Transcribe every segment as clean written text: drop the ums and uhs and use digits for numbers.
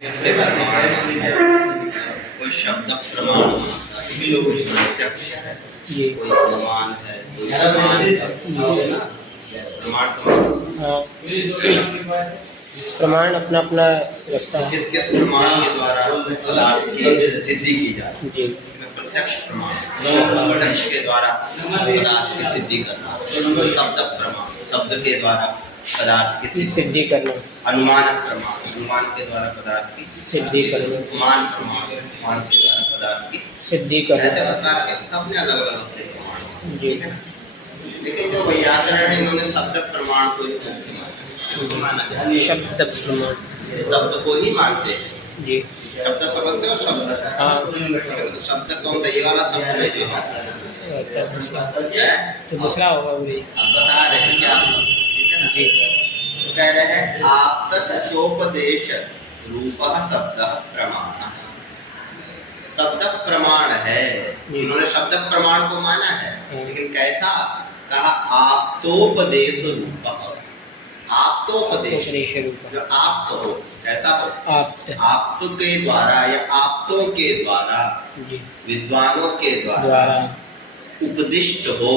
कोई शब्द प्रमाण प्रत्यक्ष है, कोई अनुमान है, कोई प्रमाण है। प्रमाण प्रमाण अपना अपना रखता है। किस किस प्रमाण के द्वारा पदार्थ की सिद्धि की जाती है? प्रत्यक्ष प्रमाण, प्रत्यक्ष के द्वारा पदार्थ की सिद्धि करना। शब्द प्रमाण, शब्द के द्वारा पदार्थ की सिद्धि करना। अनुमान प्रमाण, अनुमान के द्वारा पदार्थ की सिद्धि करना। मान प्रमाण, मान के द्वारा पदार्थ की सिद्धि करना। ऐसे प्रकार के सबने अलग अलग होते हैं प्रमाण, जी। ठीक है। लेकिन जो वैयाकरण है इन्होंने शब्द प्रमाण को ही मुख्य माना। किसको माना है? शब्द प्रमाण, शब्द को ही मानते हैं। जी। शब्द समझते हो? शब्द, हाँ। तो शब्द कौन था? ये वाला शब्द है जो है तो दूसरा होगा वो। अब बता रहे हैं क्या शब्द, ठीक है ना। जी। तो कह रहे हैं आप्तश्चोपदेश रूपः शब्द प्रमाण। शब्द प्रमाण है, इन्होंने शब्द प्रमाण को माना है, लेकिन कैसा? कहा आप्तोपदेश रूपः। आप्तोपदेश, जो आप्त हो, ऐसा हो, आप्त के द्वारा या आप्तों के द्वारा, विद्वानों के द्वारा उपदिष्ट हो,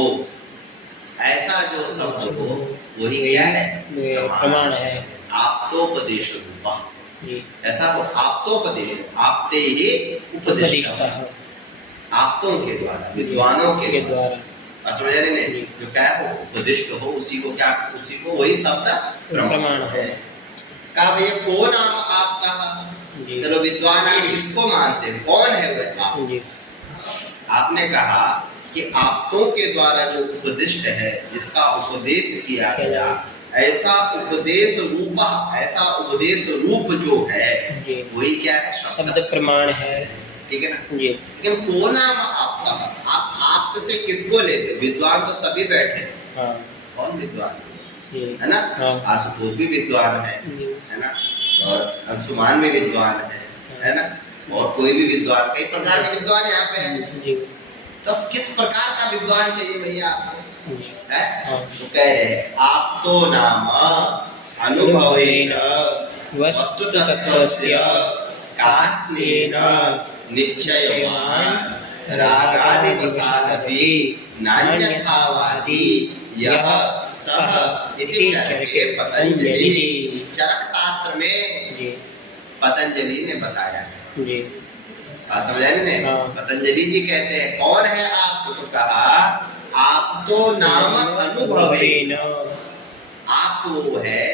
ऐसा जो शब्द हो वही क्या है? प्रमाण है। आप्तोपदेश रूपः, ऐसा हो। आप्तोपदेश, आपते ही उपदिष्ट, आप्तों के द्वारा, विद्वानों के द्वारा। समझ रहे नहीं? जो क्या हो, उपदिष्ट हो, उसी को क्या, उसी को वही शब्द प्रमाण है। कहा भैया कौन नाम आपका? चलो विद्वान आप किसको मानते हैं? कौन है वह आप? आपने कहा कि आप्तों के द्वारा जो उपदिष्ट है, जिसका उपदेश किया गया, ऐसा उपदेश रूप, ऐसा उपदेश रूप जो है वही क्या है? शब्द प्रमाण है, ठीक है ना जी। लेकिन कौन नाम आपका? आप आप्त से किसको लेते? विद्वान तो सभी बैठे हैं। हाँ। कौन विद्वान है ना? हाँ। आशुतोष भी विद्वान है ना, और अंशुमान भी विद्वान है ना, और कोई भी विद्वान, कई प्रकार के विद्वान यहाँ पे हैं। तो किस प्रकार का विद्वान चाहिए भैया आपको? है? तो कह रहे हैं आप तो नाम अनुभवेन वस्तुतत्वस्य कास्नेन निश्चयवान रागादिवसादपि नान्यथावादी यः सः इति चरके पतंजलि। चरक शास्त्र में पतंजलि ने बताया है। बात समझा नहीं? पतंजलि जी कहते हैं कौन है आप? तो कहा आप तो नाम अनुभवेन। आप वो है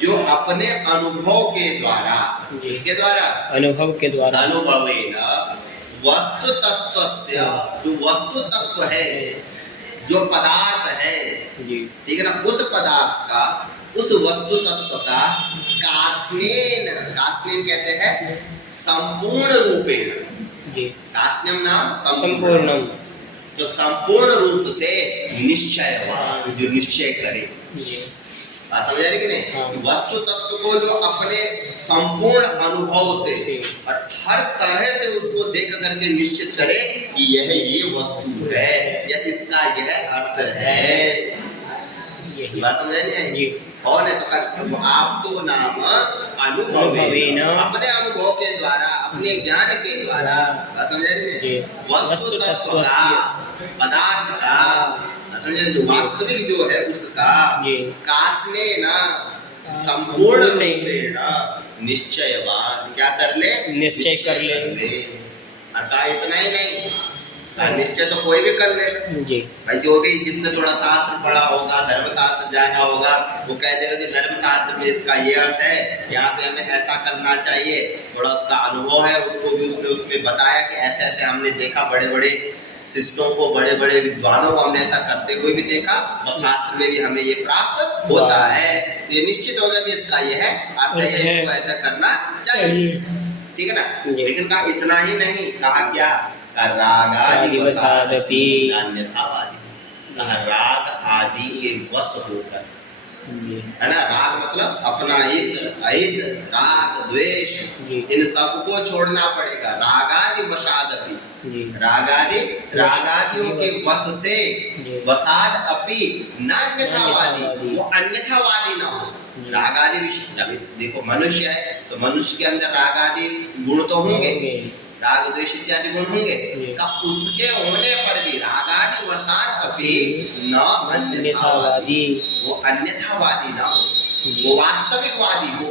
जो अपने अनुभव के द्वारा, इसके द्वारा, अनुभव के द्वारा, अनुभवेन वस्तु तत्वस्य, जो वस्तु तत्व है, जो पदार्थ है, ठीक है ना, उस पदार्थ का, उस वस्तु तत्व का कास्नेन, कास्नेन कहते हैं संपूर्ण रूपेण, कास्नेम नाम संपूर्णम, जो संपूर्ण रूप से निश्चय, जो निश्चय करे। बात समझ रहे कि नहीं? वस्तु तत्व को जो अपने संपूर्ण अनुभव से और हर तरह से उसको देख करके निश्चित करे कि यह ये वस्तु है या इसका यह अर्थ है। बात समझ नहीं? कौन है? तो आप तो नाम अनुभवेन, अपने अनुभव के द्वारा, अपने ज्ञान के द्वारा, बात समझ रहे? वस्तु तत्व का, पदार्थ का, समझे, जो वास्तविक जो है उसका कास्नेन संपूर्ण रूपेण निश्चयवान, क्या कर ले? निश्चय कर ले। अतः इतना ही नहीं, निश्चय तो कोई भी कर ले भाई। जो भी जिसने थोड़ा शास्त्र पढ़ा होगा, धर्म शास्त्र जाना होगा, वो कह देगा कि धर्म शास्त्र में इसका ये अर्थ है, यहाँ पे हमें ऐसा करना चाहिए। थोड़ा उसका अनुभव है, उसको भी उसने उसमें बताया कि ऐसे ऐसे हमने देखा, बड़े बड़े शिष्टों को, बड़े बड़े विद्वानों को हमने ऐसा करते हुए भी देखा, और शास्त्र में भी हमें ये प्राप्त होता है। तो ये निश्चित होगा कि इसका यह अर्थ है, इसको ऐसा करना चाहिए, ठीक है ना। लेकिन कहा इतना ही नहीं, कहा क्या? रागादिवसादपि नान्यथावादी, राग आदि के वश होकर, है ना। राग मतलब अपना हित, अहित, राग, द्वेष, इन सबको छोड़ना पड़ेगा। रागादि वसादपि, रागादि, रागादियों के वश से, वसाद अपि नान्यथावादी, वो अन्यथावादी ना हो। रागादि विषय, देखो मनुष्य है तो तो मनुष्य के अंदर राग आदि गुण तो होंगे, राग द्वेष इत्यादि गुण होंगे, तब उसके होने पर भी रागादि वसात अभी न अन्यथावादी, वो अन्यथावादी ना हो, वो वास्तविकवादी हो।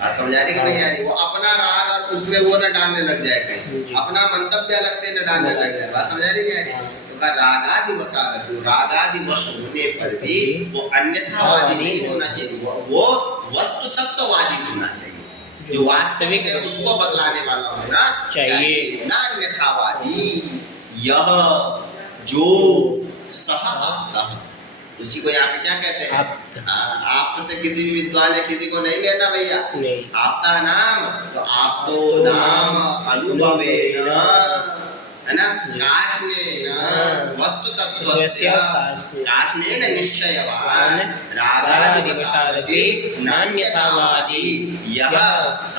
बात समझ आ रही कि नहीं आ रही? वो अपना राग और उसमें वो न डालने लग जाए, कहीं अपना मंतव्य अलग से न डालने लग जाए। बात समझ आ रही नहीं आ रही? तो कहा रागादि वसात, जो रागादि वश होने पर भी वो अन्यथावादी नहीं होना चाहिए, वो वस्तु तत्ववादी होना चाहिए, जो वास्तविक है उसको बतलाने वाला होना चाहिए, ना अन्यथावादी। यह जो सह आप्तः, उसी को यहाँ पे क्या कहते हैं? आप्त से किसी भी विद्वान या किसी को नहीं लेना भैया, आप्ता नाम, तो आप तो नाम अनुभवेन, है ना, काष्णेन वस्तु तत्वस्य, काष्णेन निश्चयवान रागादि वसादपि नान्यथावादी यः स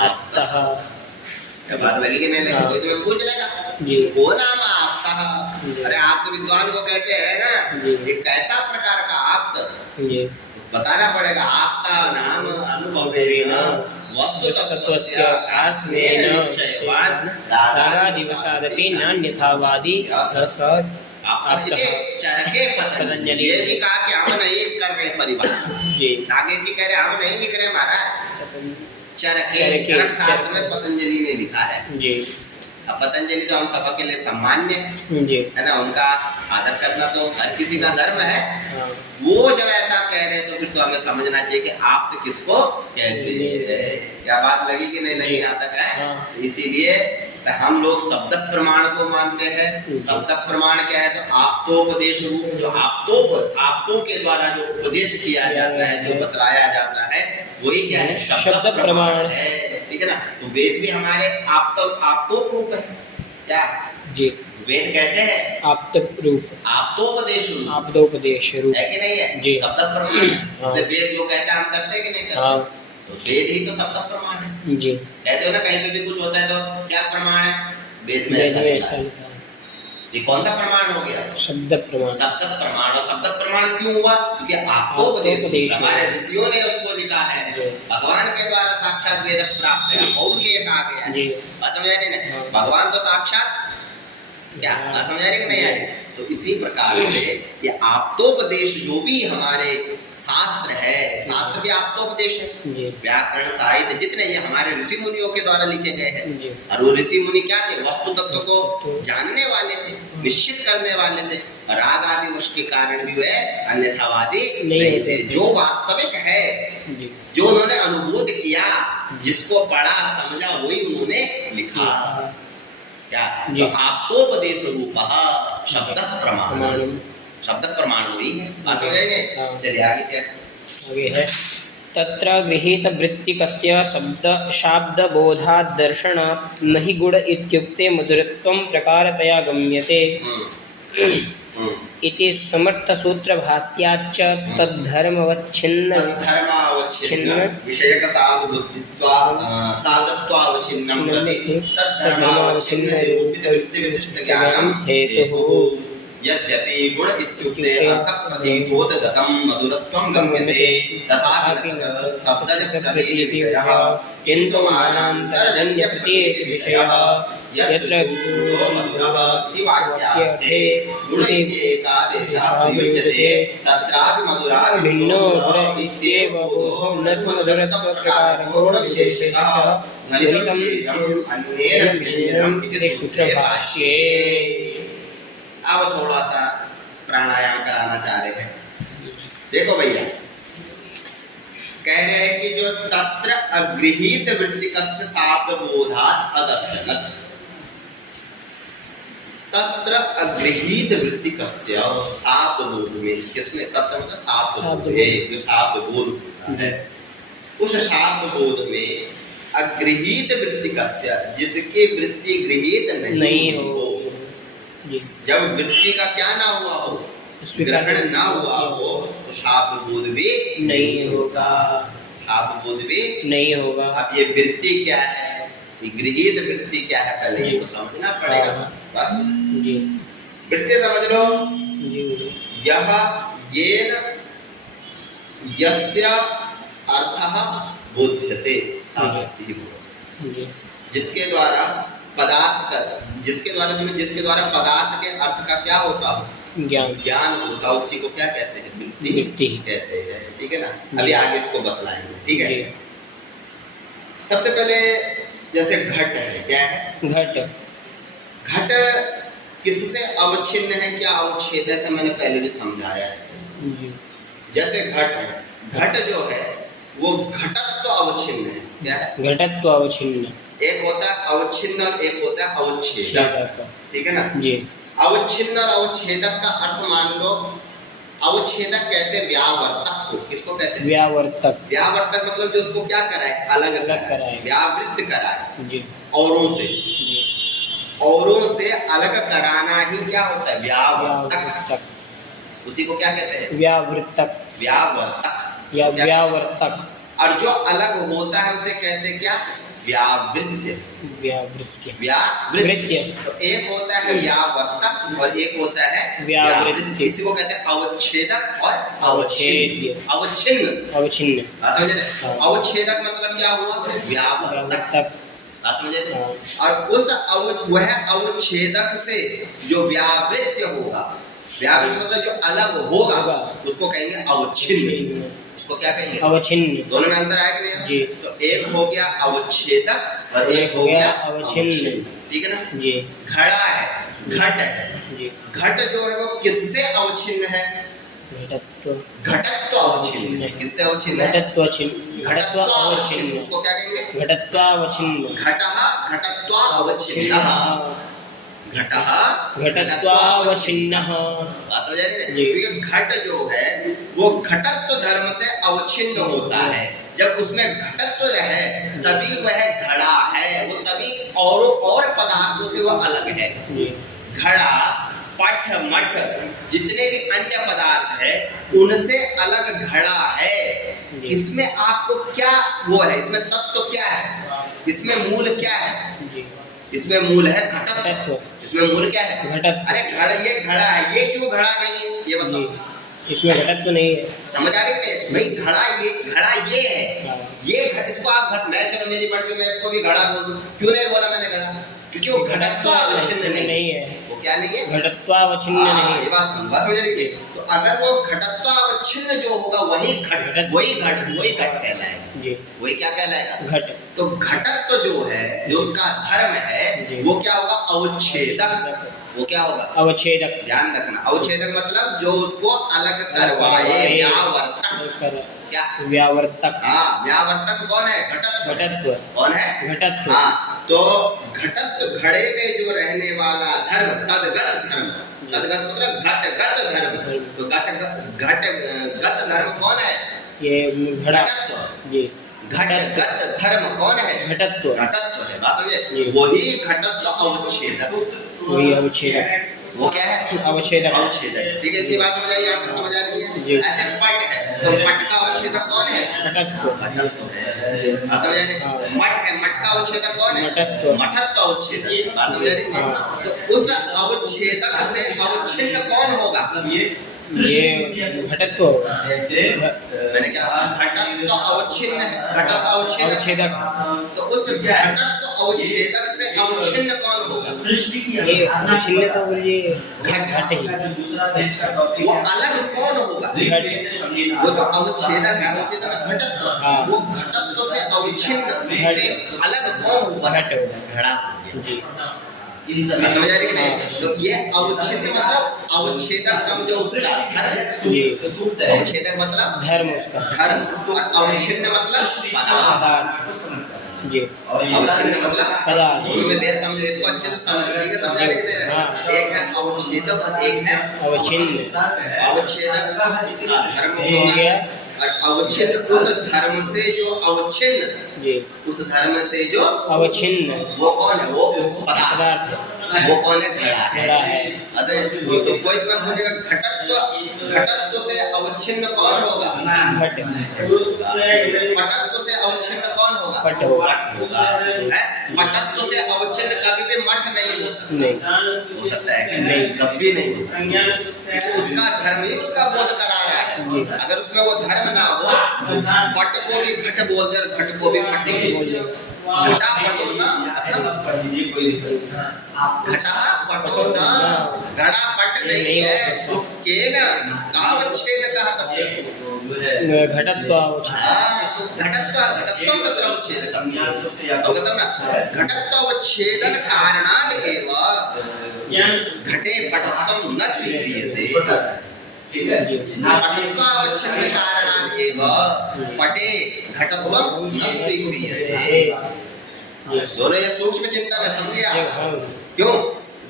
आप्तः। क्या बात लगी कि नहीं लगी? कोई तुम्हें पूछ लेगा वो नाम आप्तः, अरे आप तो विद्वान को कहते हैं ना, ये कैसा प्रकार का आप्त बताना पड़ेगा। आप्ता नाम अनुभवेन वस्तु तत्वस्य काष्णेन निश्चयवान रागादि वसादपि नान्यथावादी चरके पतंजलि। ये भी कहा कि हम नहीं कर रहे परिभाषा, नागेश जी कह रहे हम नहीं लिख रहे महाराज, चरके चरक शास्त्र में पतंजलि ने लिखा है। अब पतंजलि तो हम सबके के लिए सम्मान्य है ना, उनका आदर करना तो हर किसी का धर्म है। वो जब ऐसा कह रहे तो फिर तो हमें समझना चाहिए कि आप तो किसको कहते हैं। क्या बात लगी कि नहीं लगी यहाँ तक है? इसीलिए हम लोग शब्द प्रमाण को मानते हैं। शब्द प्रमाण क्या है? तो आप्तोपदेश रूप, जो आप्तों के द्वारा जो उपदेश किया जाता है, जो बतलाया जाता है, वही क्या है? शब्द प्रमाण है। ठीक है ना? तो वेद भी हमारे आप्तोप रूप है। क्या जी? वेद कैसे है? आप्तोप रूप, आप्तोपदेश रूप, आप्तोपदेश रूप है कि नहीं है? जी। शब्द प्रमाण, इसलिए वेद जो कहता है हम करते हैं कि नहीं करते? तो वेद ही तो शब्द प्रमाण है। जी। कहते हो ना कहीं पे भी कुछ होता है तो क्या प्रमाण है? वेद में ऐसा लिखा है। ये कौन सा प्रमाण हो गया? शब्द प्रमाण। शब्द प्रमाण। और शब्द प्रमाण क्यों हुआ? क्योंकि आप्तोपदेश, हमारे ऋषियों ने उसको लिखा है, भगवान के द्वारा साक्षात वेद प्राप्त है, पौरुषेय कहा गया है। बात समझ आ रही है? भगवान तो साक्षात, क्या बात समझ आ रही है कि नहीं आ रही? तो इसी प्रकार से ये आप्तोपदेश जो भी हमारे शास्त्र है, शास्त्र भी आप्तोपदेश है। व्याकरण साहित्य जितने ये हमारे ऋषि मुनियों के द्वारा लिखे गए हैं। और वो ऋषि मुनि क्या थे? वस्तु तत्व को जानने वाले थे, निश्चित करने वाले थे। राग आदि उसके कारण भी वह अन्यथावादी नहीं थे। जो वास्तविक है, जो उन्होंने अनुभूत किया, जिसको पढ़ा समझा, वही उन्होंने लिखा। क्या? जो आप्तोपदेश रूप शब्द प्रमाण, शब्द प्रमाण वही है। बात समझेंगे? चलिए आगे क्या आगे है? तत्र गृहीत वृत्तिकस्य शब्द शाब्द बोधात् दर्शनात् नहि गुण इत्युक्ते मधुरत्वं प्रकारतया गम्यते इति समर्थसूत्र भाष्याच्च तद्धर्मवच्छिन्न विषयक साधत्वावच्छिन्नं प्रति तद्धर्मावच्छिन्न निरूपित वृत्ति विशिष्ट ज्ञानं हेतुः। यद्यपि गुण इत्युक्ते अर्थ प्रतीतोत गतं मधुरत्वं गम्यते तथापि शब्दज प्रतीति विषयः किन्तु मानान्तरजन्य प्रतीति विषयः यत्र गुणो मधुरः इति वाक्यार्थे गुण इत्येतादेशः प्रयुज्यते तत्रापि मधुरः भिन्नो गुण इत्येव न मधुरत्वप्रकारको विशेषतः गणितं चेयम् अन्येन व्यञ्जनम् इति सूत्रे भाष्ये। अब थोड़ा सा प्राणायाम कराना चाह रहे हैं। देखो भैया, कह रहे हैं कि जो तत्र अगृहीत वृत्तिकस्य शाब्द बोधात् अदर्शनत्, तत्र अगृहीत वृत्तिकस्य शाब्द बोध में, किसमें? तत्र मतलब शाब्द बोध में, जो शाब्द बोध है, उस शाब्द बोध में अगृहीत वृत्तिकस्य, जिसकी वृत्ति गृहीत नहीं हो, जब वृत्ति का क्या ना हुआ हो, ग्रहण ना हुआ हो, तो शाब्द बोध भी नहीं होगा। शाब्द बोध भी नहीं होगा। अब ये वृत्ति क्या है, गृहीत वृत्ति क्या है, पहले ये तो समझना पड़ेगा। बस जी, वृत्ति समझ लो। यह येन यस्य अर्थः बोध्यते सा भक्ति बोध। जी जिसके द्वारा पदार्थ का जिसके द्वारा पदार्थ के अर्थ का क्या होता हो, ज्ञान होता, उसी को क्या कहते हैं, वृत्ति कहते हैं। ठीक है ना, अभी आगे इसको बतलाएंगे। ठीक है, सबसे पहले जैसे घट है, क्या है घट किससे अवच्छिन्न है, क्या अवच्छेदक है, मैंने पहले भी समझाया है। जैसे घट है, घट जो है वो घटत्व अवच्छिन्न है। क्या है, घटत्व अवच्छिन्न। एक होता है अवच्छिन्न और एक होता है अवच्छेदक। ठीक है ना जी। अवच्छिन्न और अवच्छेदक का अर्थ मान लो, अवच्छेदक कहते हैं व्यावर्तक को। किसको कहते हैं, व्यावर्तक। व्यावर्तक मतलब जो उसको क्या कराए, अलग कराए, व्यावृत्त कराए जी, औरों से अलग कराना ही क्या होता है, व्यावर्तक। उसी को क्या कहते हैं, व्यावृत्तक, व्यावर्तक या व्यावर्तक। और जो अलग होता है उसे कहते हैं क्या, व्यावृत्य। तो एक होता है व्यावर्तक और एक होता है व्यावृत्य। इसी को कहते हैं अवच्छेदक और अवच्छिन्न। समझे ना, अवच्छेदक मतलब क्या हुआ, व्यावर्तक। समझे ना, और उस वह अवच्छेदक से जो व्यावृत्य होगा, व्यावृत्य मतलब जो अलग होगा, उसको कहेंगे अवच्छिन्न। उसको क्या कहेंगे, अवच्छिन्न। दोनों में अंतर आया कि नहीं जी। तो एक हो गया अवच्छेदक और एक हो गया अवच्छिन्न। ठीक है ना जी। घड़ा है, घट है जी। घट जो है वो किससे अवच्छिन्न है, घटत्व अवच्छिन्न। किससे अवच्छिन्न है, घटत्व अवच्छिन्न। उसको क्या कहेंगे, घटत्व अवच्छिन्न। घटः घटत्व अवच्छिन्न, घटत्वावच्छिन्नः। समझ रहे हैं, क्योंकि घट जो है वो घटत्व धर्म से अवच्छिन्न होता है। जब उसमें घटत्व रहे तभी वह घड़ा है, वो तभी और पदार्थों से वह अलग है। घड़ा, पट, मठ जितने भी अन्य पदार्थ है उनसे अलग घड़ा है। इसमें आपको क्या वो है, इसमें तत्व क्या है, इसमें मूल क्या है, इसमें मूल है घटत्व। इसमें मूल क्या है, घटत्व। अरे घड़ा, ये घड़ा है, ये क्यों घड़ा नहीं है, ये बताओ। इसमें घटत्व नहीं है। समझ आ रही है भाई, घड़ा ये है, ये इसको आप घट, मैं चलो मेरी मर्जी, मैं इसको भी घड़ा बोल दूं, क्यों नहीं बोला मैंने घड़ा, क्योंकि वो घटत्व अवच्छिन्न नहीं है। वो क्या नहीं है, घटत्व अवच्छिन्न नहीं है। ये बात समझ रही है। तो अगर वो घटत्व अवच्छिन्न जो होगा वही घट कहलाएगा जी। वही क्या कहलाएगा, घट। तो घटत्व जो है, जो उसका धर्म है, वो क्या होगा, अवच्छेदक। वो क्या होगा, अवच्छेदक। ध्यान रखना, अवच्छेदक मतलब जो उसको अलग करवाए, व्यावर्तक। क्या, व्यावर्तक। हाँ, व्यावर्तक कौन है, घटत्व। कौन है, घटत्व। हाँ, तो घटत्व, घड़े में जो रहने वाला धर्म, तदगत धर्म। तदगत मतलब घटगत धर्म। तो घटगत धर्म कौन है, ये घटत्व जी। घटगत धर्म कौन है, घटत्व। घटत्व है, बात समझे। वही घटत्व अवच्छेदक, वही अवच्छेदक। वो क्या है, अवच्छेदक। अवच्छेदक, ठीक है। इतनी बात समझ आई, यहाँ तक समझ आ रही है। ऐसे पट है, तो पट का अवच्छेदक कौन है, घटत्व। घटत्व है, बात समझ आ रही। मठ है, मठ का अवच्छेदक कौन है, मठत्व। मठत्व अवच्छेदक, बात समझ आ रही। तो उस अवच्छेदक से अवच्छिन्न कौन होगा, ये घटत्व। मैंने क्या, घटत्व अवच्छिन्न है, घटत्व अवच्छेदक। तो उस घटत्व अवच्छेदक से अवच्छिन्न कौन होगा, ये अवच्छिन्न तो ये घट ही। वो अलग कौन होगा, वो जो अवच्छेदक है, अवच्छेदक घटत्व, वो घटत्व से अवच्छिन्न से अलग कौन होगा, घड़ा जी। समझ आ रही कि नहीं। तो ये अवच्छेद मतलब अवच्छेदक समझो उसका धर्म, अवच्छेदक मतलब धर्म, उसका धर्म। और अवच्छिन्न मतलब पदार्थ जी। अवच्छिन्न मतलब पदार्थ। दोनों में भेद समझो, इसको अच्छे से समझो, ठीक है, समझा रही है। एक है अवच्छेदक और एक है अवच्छिन्न। अवच्छेदक उसका धर्म हो गया, और अवच्छिन्न उस धर्म से जो अवच्छिन्न जी, उस धर्म से जो अवच्छिन्न, वो कौन है, वो उस पदार्थ है। वो कौन है, घड़ा है। अच्छा, तो कोई तुम्हें पूछेगा घटत्व से अवच्छिन्न कौन होगा, घट। पटत्व से अवच्छिन्न कौन होगा, पट होगा। पटत्व से अवच्छिन्न कभी भी मठ नहीं हो सकता। हो सकता है कि नहीं, कभी नहीं हो सकता, क्योंकि उसका धर्म ही उसका बोध करा रहा है। जी। अगर उसमें वो धर्म ना हो तो पट को भी घट बोल दे और घट को भी पट बोल दे। घटा पटो ना मतलब घटा पटो ना, घड़ा पट नहीं है के ना कावच्छेद का तत्र घटत्व तत्र उच्छेदकम् अवगतं न? घटत्वच्छेदन कारणात् एव घटे पटत्वं न स्वीक्रियते। पटत्वावच्छिन्न कारणात् एव पटे घटत्वं न स्वीक्रियते। दोनों ये सूक्ष्म चिंतन है, समझे आप? क्यों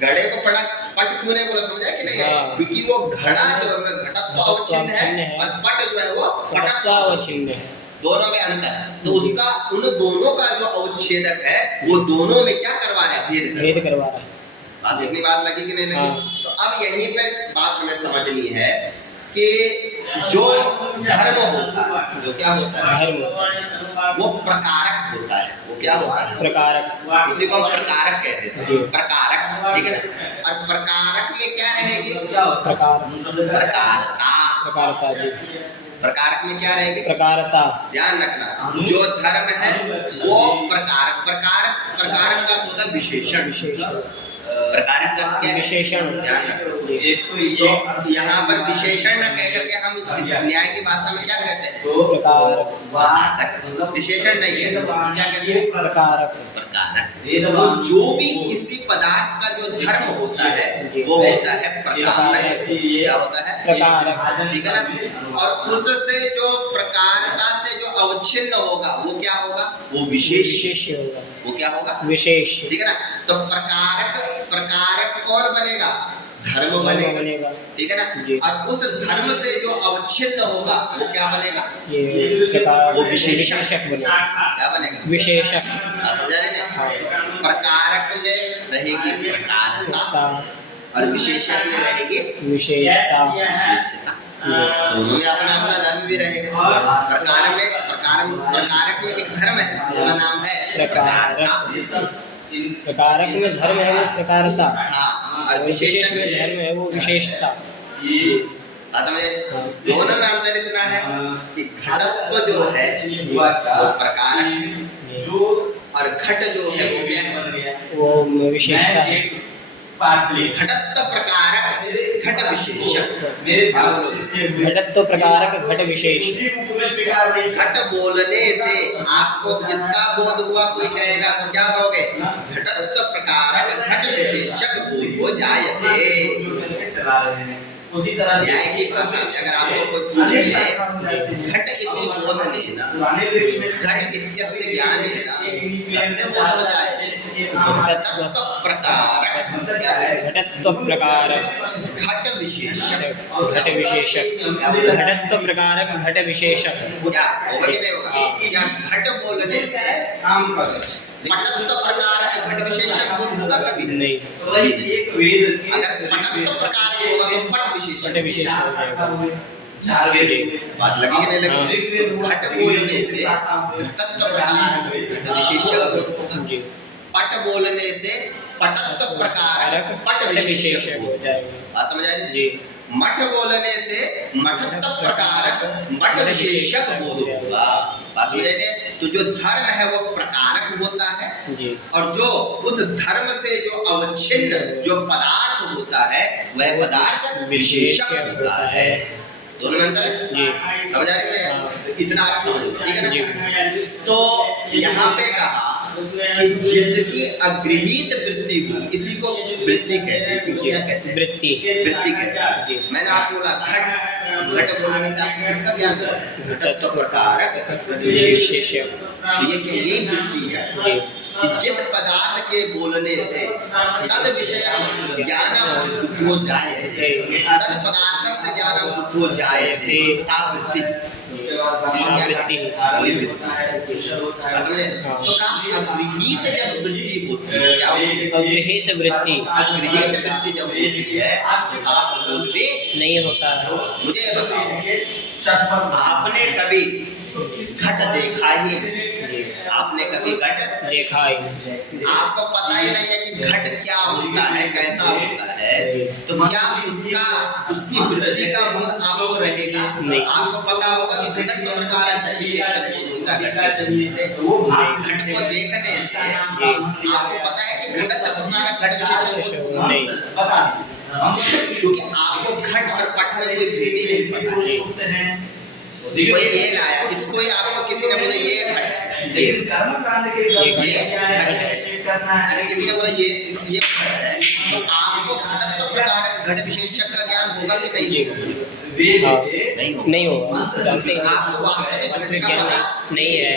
घड़े को पट क्यों नहीं बोला, समझा कि नहीं? क्योंकि वो घड़ा जो है घटत्वावच्छिन्न है और पट जो है वो पटत्वावच्छिन्न है, दोनों में अंतर। तो उसका उन दोनों का जो अवच्छेदक है वो दोनों में क्या करवा रहा है? भेद करवा रहा है। बात इतनी बात लगी कि नहीं लगी? तो अब यहीं पर बात हमें समझनी है कि जो धर्म होता है, जो क्या होता है धर्म, वो प्रकारक होता है। वो क्या होता है? प्रकारक। इसी को हम प्रकारक कहते हैं, प्रकारक, ठीक है ना? और प्रकारक में क्या रहेगी? प्रकारता। प्रकारता जी। प्रकारक में क्या रहेगी? प्रकारता। ध्यान रखना, जो धर्म है वो प्रकारक, प्रकारक का होता है विशेषण। प्रकारक का क्या? विशेषण। ध्यान रखो, तो यहाँ पर विशेषण न कह करके हम इस न्याय की भाषा में क्या कहते हैं? प्रकारक। विशेषण नहीं कहते, क्या कहते हैं? प्रकारक। प्रकारक। तो जो भी किसी पदार्थ का जो धर्म होता है वो होता है प्रकारक। क्या होता है? प्रकारक, ठीक है ना? और उससे जो प्रकारता से जो अवच्छिन्न होगा वो क्या होगा? वो विशेष होगा। वो क्या होगा? विशेष, ठीक है ना? तो प्रकारक कौन बनेगा? धर्म बनेगा, ठीक है ना? और उस धर्म से जो अवच्छिन्न होगा वो क्या बनेगा? वो विशेषक बनेगा। क्या बनेगा? विशेषक। समझा रहे ना? तो प्रकारक में रहेगी प्रकारता और विशेषक में रहेगी विशेषता। दोनों में अपना अपना धर्म भी रहेगा। प्रकारक में एक धर्म है, उसका नाम है प्रकारता। प्रकारक में धर्म है वो प्रकारता, हाँ, और विशेषक में धर्म है वो विशेषता। समझे? दोनों में अंतर इतना है कि घटत्व जो है वो प्रकारक है और घट जो है वो क्या है? वो विशेषता है। घटत्व प्रकारक घट विशेषक। घटत्व प्रकारक घट विशेष। घट बोलने से आपको किसका बोध हुआ? कोई कहेगा तो क्या कहोगे? घटत्व प्रकारक घट विशेषक बोधो जायते। उसी तरह न्याय की भाषा में अगर आपको कोई पूछे घट इति बोध लेना, घट इत्यस्य ज्ञान लेना, इससे बोध हो जाए तो घटत्व प्रकारक, घटत्व प्रकारक घट विशेषक, घट विशेषक, घटत्व प्रकारक घट विशेषक। क्या होगा कि नहीं होगा? क्या घट बोलने से पटत्व प्रकारक घट विशेषक बोध होगा? कभी नहीं। अगर पटत्व प्रकारक होगा तो पट विशेषक हो जाएगा। बात लगी कि नहीं लगी? तो घट बोलने से घटत्व प्रकारक घट विशेषक बोध होगा, पट बोलने से पटत्व प्रकारक पट विशेषक हो जाएगा। बात समझ आ रही है? मठ बोलने से मठत्व प्रकारक मठ विशेषक बोध होगा। बात समझ आ रही है? तो जो धर्म है वो प्रकारक होता है और जो उस धर्म से जो अवच्छिन्न जो पदार्थ होता है वह पदार्थ विशेषक होता है। दोनों में अंतर है। समझ आ रही है? इतना आप समझ, ठीक है ना? तो यहाँ पे कहा कि जिसकी अगृहीत वृत्ति हो, इसी को वृत्ति कहते हैं। इसी को क्या कहते हैं? वृत्ति। वृत्ति कहते हैं। मैंने आपको बोला घट बोलने से आपको किसका ज्ञान हुआ? घटत्व प्रकारक विशेषक। तो ये क्या? यही वृत्ति है कि जिस पदार्थ के बोलने से तद विषय ज्ञानम बुद्धो जायते, तद पदार्थ से ज्ञानम बुद्धो जायते, सा वृत्ति। वही वृत्ति है। समझे? तो कहा अगृहीत जब वृत्ति होती है, क्या होती है? अगृहीत वृत्ति। अगृहीत वृत्ति जब होती है साफ बोध भी नहीं होता है। मुझे बताओ, आपने कभी घट देखा ही नहीं? आपने कभी घट देखा ही नहीं। आपको पता ही नहीं है कि घट क्या होता है, कैसा होता है, तो क्या उसकी वृत्ति का बोध आपको रहेगा? आपको पता होगा कि घटक प्रकार घट विशेषक बोध होता है घट से, घट को देखने से आपको पता है कि घटक प्रकार घट विशेषक बोध होगा, क्योंकि आपको घट और पट में कोई भेद ही नहीं पता है। कोई ये लाया, इसको ही आपको किसी ने बोला ये घट है, लेकिन कर्म कांड के ये घट है, अरे किसी ने बोला ये घट है, तो आपको घटक प्रकार घट विशेषक का ज्ञान होगा कि नहीं होगा? नहीं होगा। आपको वास्तविक घट का पता नहीं है।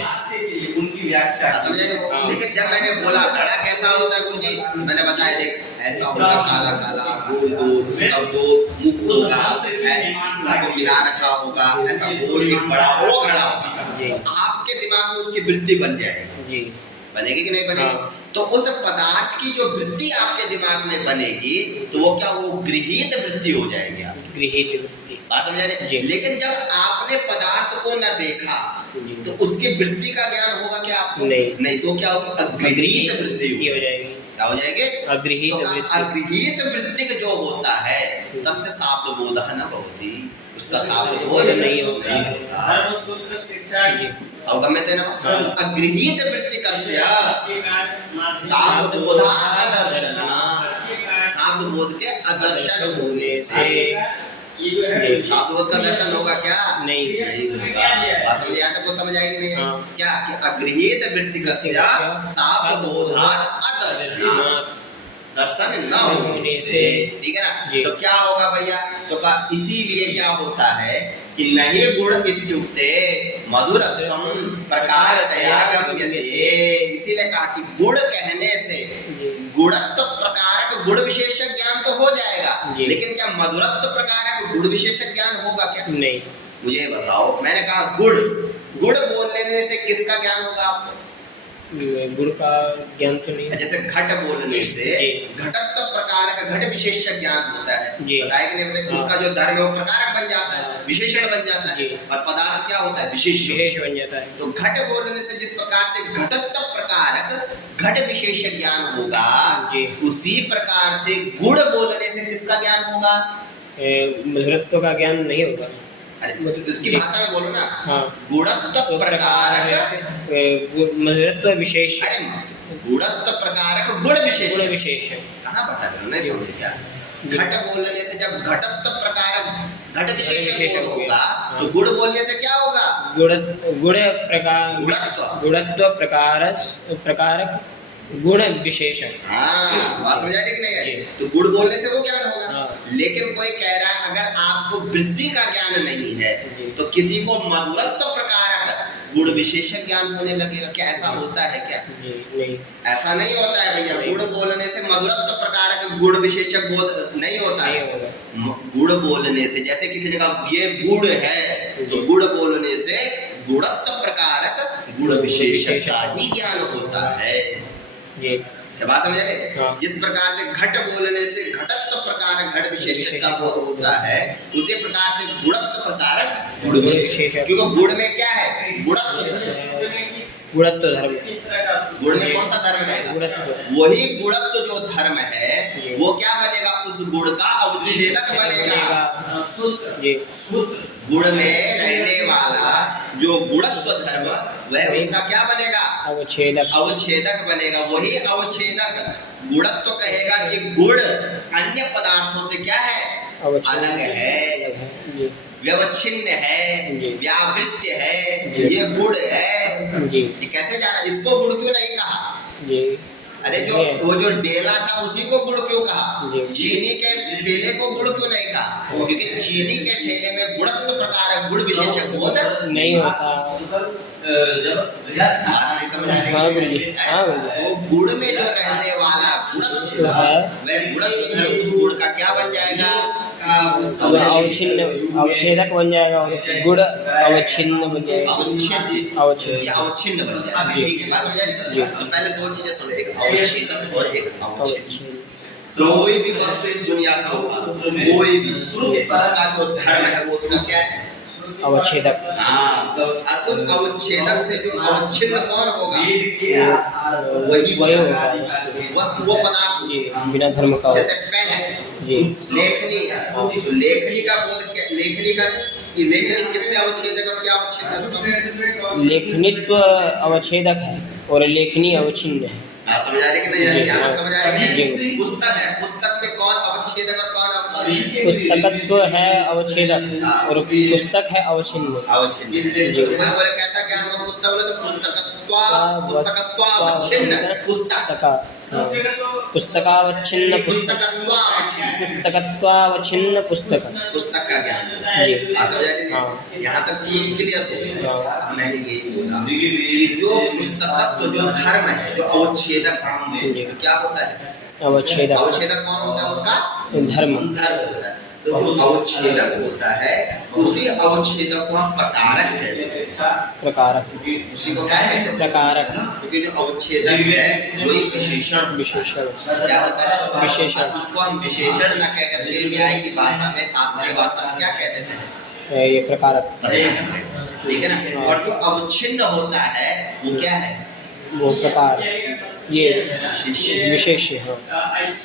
उनकी व्याख्या समझे? लेकिन जब मैंने बोला घड़ा कैसा होता है गुरुजी, मैंने बताया देख ऐसा होगा, काला काला गोल गोल, उसका दो मुख होगा, उनको मिला रखा होगा, ऐसा गोल एक बड़ा वो घड़ा होगा, तो आपके दिमाग में उसकी वृत्ति बन जाएगी। बनेगी कि नहीं बनेगी? तो उस पदार्थ की जो वृत्ति आपके दिमाग में बनेगी, तो वो क्या, वो गृहीत वृत्ति हो जाएगी आपकी। गृहीत वृत्ति, बात समझ रहे? लेकिन जब आपने पदार्थ को न देखा तो उसकी वृत्ति का ज्ञान होगा क्या आपको? नहीं। तो क्या होगी? अगृहीत वृत्ति हो जाएगी। क्या हो जाएगी? अगृहीत वृत्ति। अगृहीत वृत्ति जो होता है तस्य शाब्द बोध न भवति, उसका शाब्द बोध नहीं होता। और गम्यते न तो अगृहीत वृत्ति कस्य शाब्द बोधा अदर्शन, शाब्द बोध के अदर्शन होने से शाब्द बोध का दर्शन होगा क्या? नहीं होगा। बात समझ आया? तो समझ आएगी नहीं? क्या कि अगृहीत वृत्ति कस्य शाब्द बोधात् अदर्शन, दर्शन न होने से, ठीक है ना? तो क्या होगा भैया? तो इसीलिए क्या होता है कि नहीं गुण इत्युक्ते मधुरत्वम प्रकारतया गम्यते, इसीलिए कहा कि गुण कहने से गुणत्व प्रकारक गुण विशेषक ज्ञान तो हो जाएगा, लेकिन क्या मधुरत्व प्रकारक गुण विशेषक ज्ञान होगा क्या? नहीं। मुझे बताओ, मैंने कहा गुण बोल लेने से किसका ज्ञान होगा आपको? गुण का ज्ञान तो नहीं। जैसे घट बोलने से घटत्व प्रकार का घट विशेषक ज्ञान होता है, बताया कि नहीं बताया? उसका जो धर्म है वो प्रकारक बन जाता है, विशेषण बन जाता है, और पदार्थ क्या होता है? विशेष बन जाता है। तो घट बोलने से जिस प्रकार से घटत्व प्रकारक घट विशेषक ज्ञान होगा, उसी प्रकार से गुण बोलने से किसका ज्ञान होगा? मधुरत्व का ज्ञान नहीं होगा। उसकी भाषा में बोलो ना। गुणत्व प्रकारक मधुरत्व विशेष, गुणत्व प्रकारक गुण विशेष कहाँ पता करो, नहीं समझे क्या? घट बोलने से जब घटत्व प्रकारक घट विशेषक होगा, तो गुण बोलने से क्या होगा? गुणत्व प्रकारक गुण विशेषण। बात समझ आ रही कि नहीं? तो गुण बोलने से वो ज्ञान होगा। लेकिन कोई कह रहा है अगर आपको वृत्ति का ज्ञान नहीं है तो किसी को मधुरत्व प्रकारक गुण विशेषक ज्ञान होने लगेगा, क्या ऐसा होता है क्या? नहीं, ऐसा नहीं होता है भैया। गुण बोलने से मधुरत्व प्रकारक गुण विशेषक बोध नहीं होता है। गुण बोलने से, जैसे किसी ने कहा ये गुड़ है, तो गुड़ बोलने से गुणत्व प्रकारक गुण विशेषक का ही ज्ञान होता है। क्या बात समझ रहे? जिस प्रकार से घट बोलने से घटत्व प्रकारक घट विशेषक का बोध होता है, उसी प्रकार से गुणत्व प्रकारक गुण विशेषक, क्योंकि गुण में क्या है? गुणत्व धर्म। गुण में कौन सा धर्म रहेगा? वही गुणत्व जो धर्म है वो क्या बनेगा? उस गुण का अवच्छेदक बनेगा। गुण में रहने वाला जो गुणत्व धर्म वह उसका क्या बनेगा? अवच्छेदक बनेगा। वही अवच्छेदक गुणत्व कहेगा कि गुण अन्य पदार्थों से क्या है? अलग है, व्यवच्छिन्न है, व्यावृत्य है, ये गुण है। ये कैसे जाना? इसको गुण क्यों नहीं कहा? अरे वो जो डेला था उसी को गुड़ क्यों कहा? चीनी के ठेले को गुड़ क्यों नहीं कहा? क्योंकि चीनी के ठेले में गुणत्व प्रकारक गुण विशेषक बोध नहीं होता। नहीं समझ आ रही? वो गुड़ में जो रहने वाला गुणत्व है वह गुणत्व धर्म उस गुड़ का क्या बन जाएगा? अवच्छेदक बन जाएगा, गुड़ अवच्छिन्न बन जाएगा। अवच्छिन्न बन जाएगा। ठीक है, बात समझ आ रही? तो पहले दो चीजें सुनो, एक अवच्छेदक और एक अवच्छिन्न। कोई भी वस्तु इस दुनिया का होगा, कोई भी उसका जो धर्म है वो उसका क्या है? अवच्छेदक। हाँ, और उस अवच्छेदक से जो अवच्छिन्न कौन होगा, वही वही होगा वस्तु, वो पदार्थ जी, बिना धर्म का। जैसे पेन है जी, लेखनी है, तो लेखनी का बोध लेखनी किससे अवच्छेदक और क्या अवच्छिन्न है बताओ? लेखनित्व अवच्छेदक है और लेखनी अवच्छिन्न है। समझ आ रही कि नहीं? यहाँ तक समझ आ रही है? जी। पुस्तक है, पुस्तक में कौन अवच्छेदक और कौन अवच्छिन्न? पुस्तकत्व है अवच्छेदक और पुस्तक है अवच्छिन्न। अवच्छिन्न। जी। कोई बोले कैसा ज्ञान हो पुस्तक बोले तो पुस्तकत्वावच्छिन्न पुस्तक, पुस्तकावच्छिन्न पुस्तक, पुस्तकत्वावच्छिन्न पुस्तक, पुस्तक का ज्ञान। जी। समझ आ रही है? यहाँ तक क्लियर हो गया। अब मैंने यही बोला कि जो पुस्तकत्व जो धर्म है, जो अवच्छेदक है, तो क्या होता है? अवच्छेदक। अवच्छेदक कौन होता है? उसका धर्म। धर्म होता है। तो जो अवच्छेदक होता है उसी अवच्छेदक को हम प्रकारक कहते हैं। प्रकारक। उसी को क्या कहते हैं? प्रकारक। क्योंकि जो अवच्छेदक है वही विशेषण विशेषण क्या होता है? विशेषण। उसको हम विशेषण न कह करके न्याय की भाषा में, शास्त्रीय भाषा में क्या कह देते हैं? ये प्रकारक। ठीक है ना? और जो अवच्छिन्न होता है वो क्या है? वो प्रकार, ये विशेष। हाँ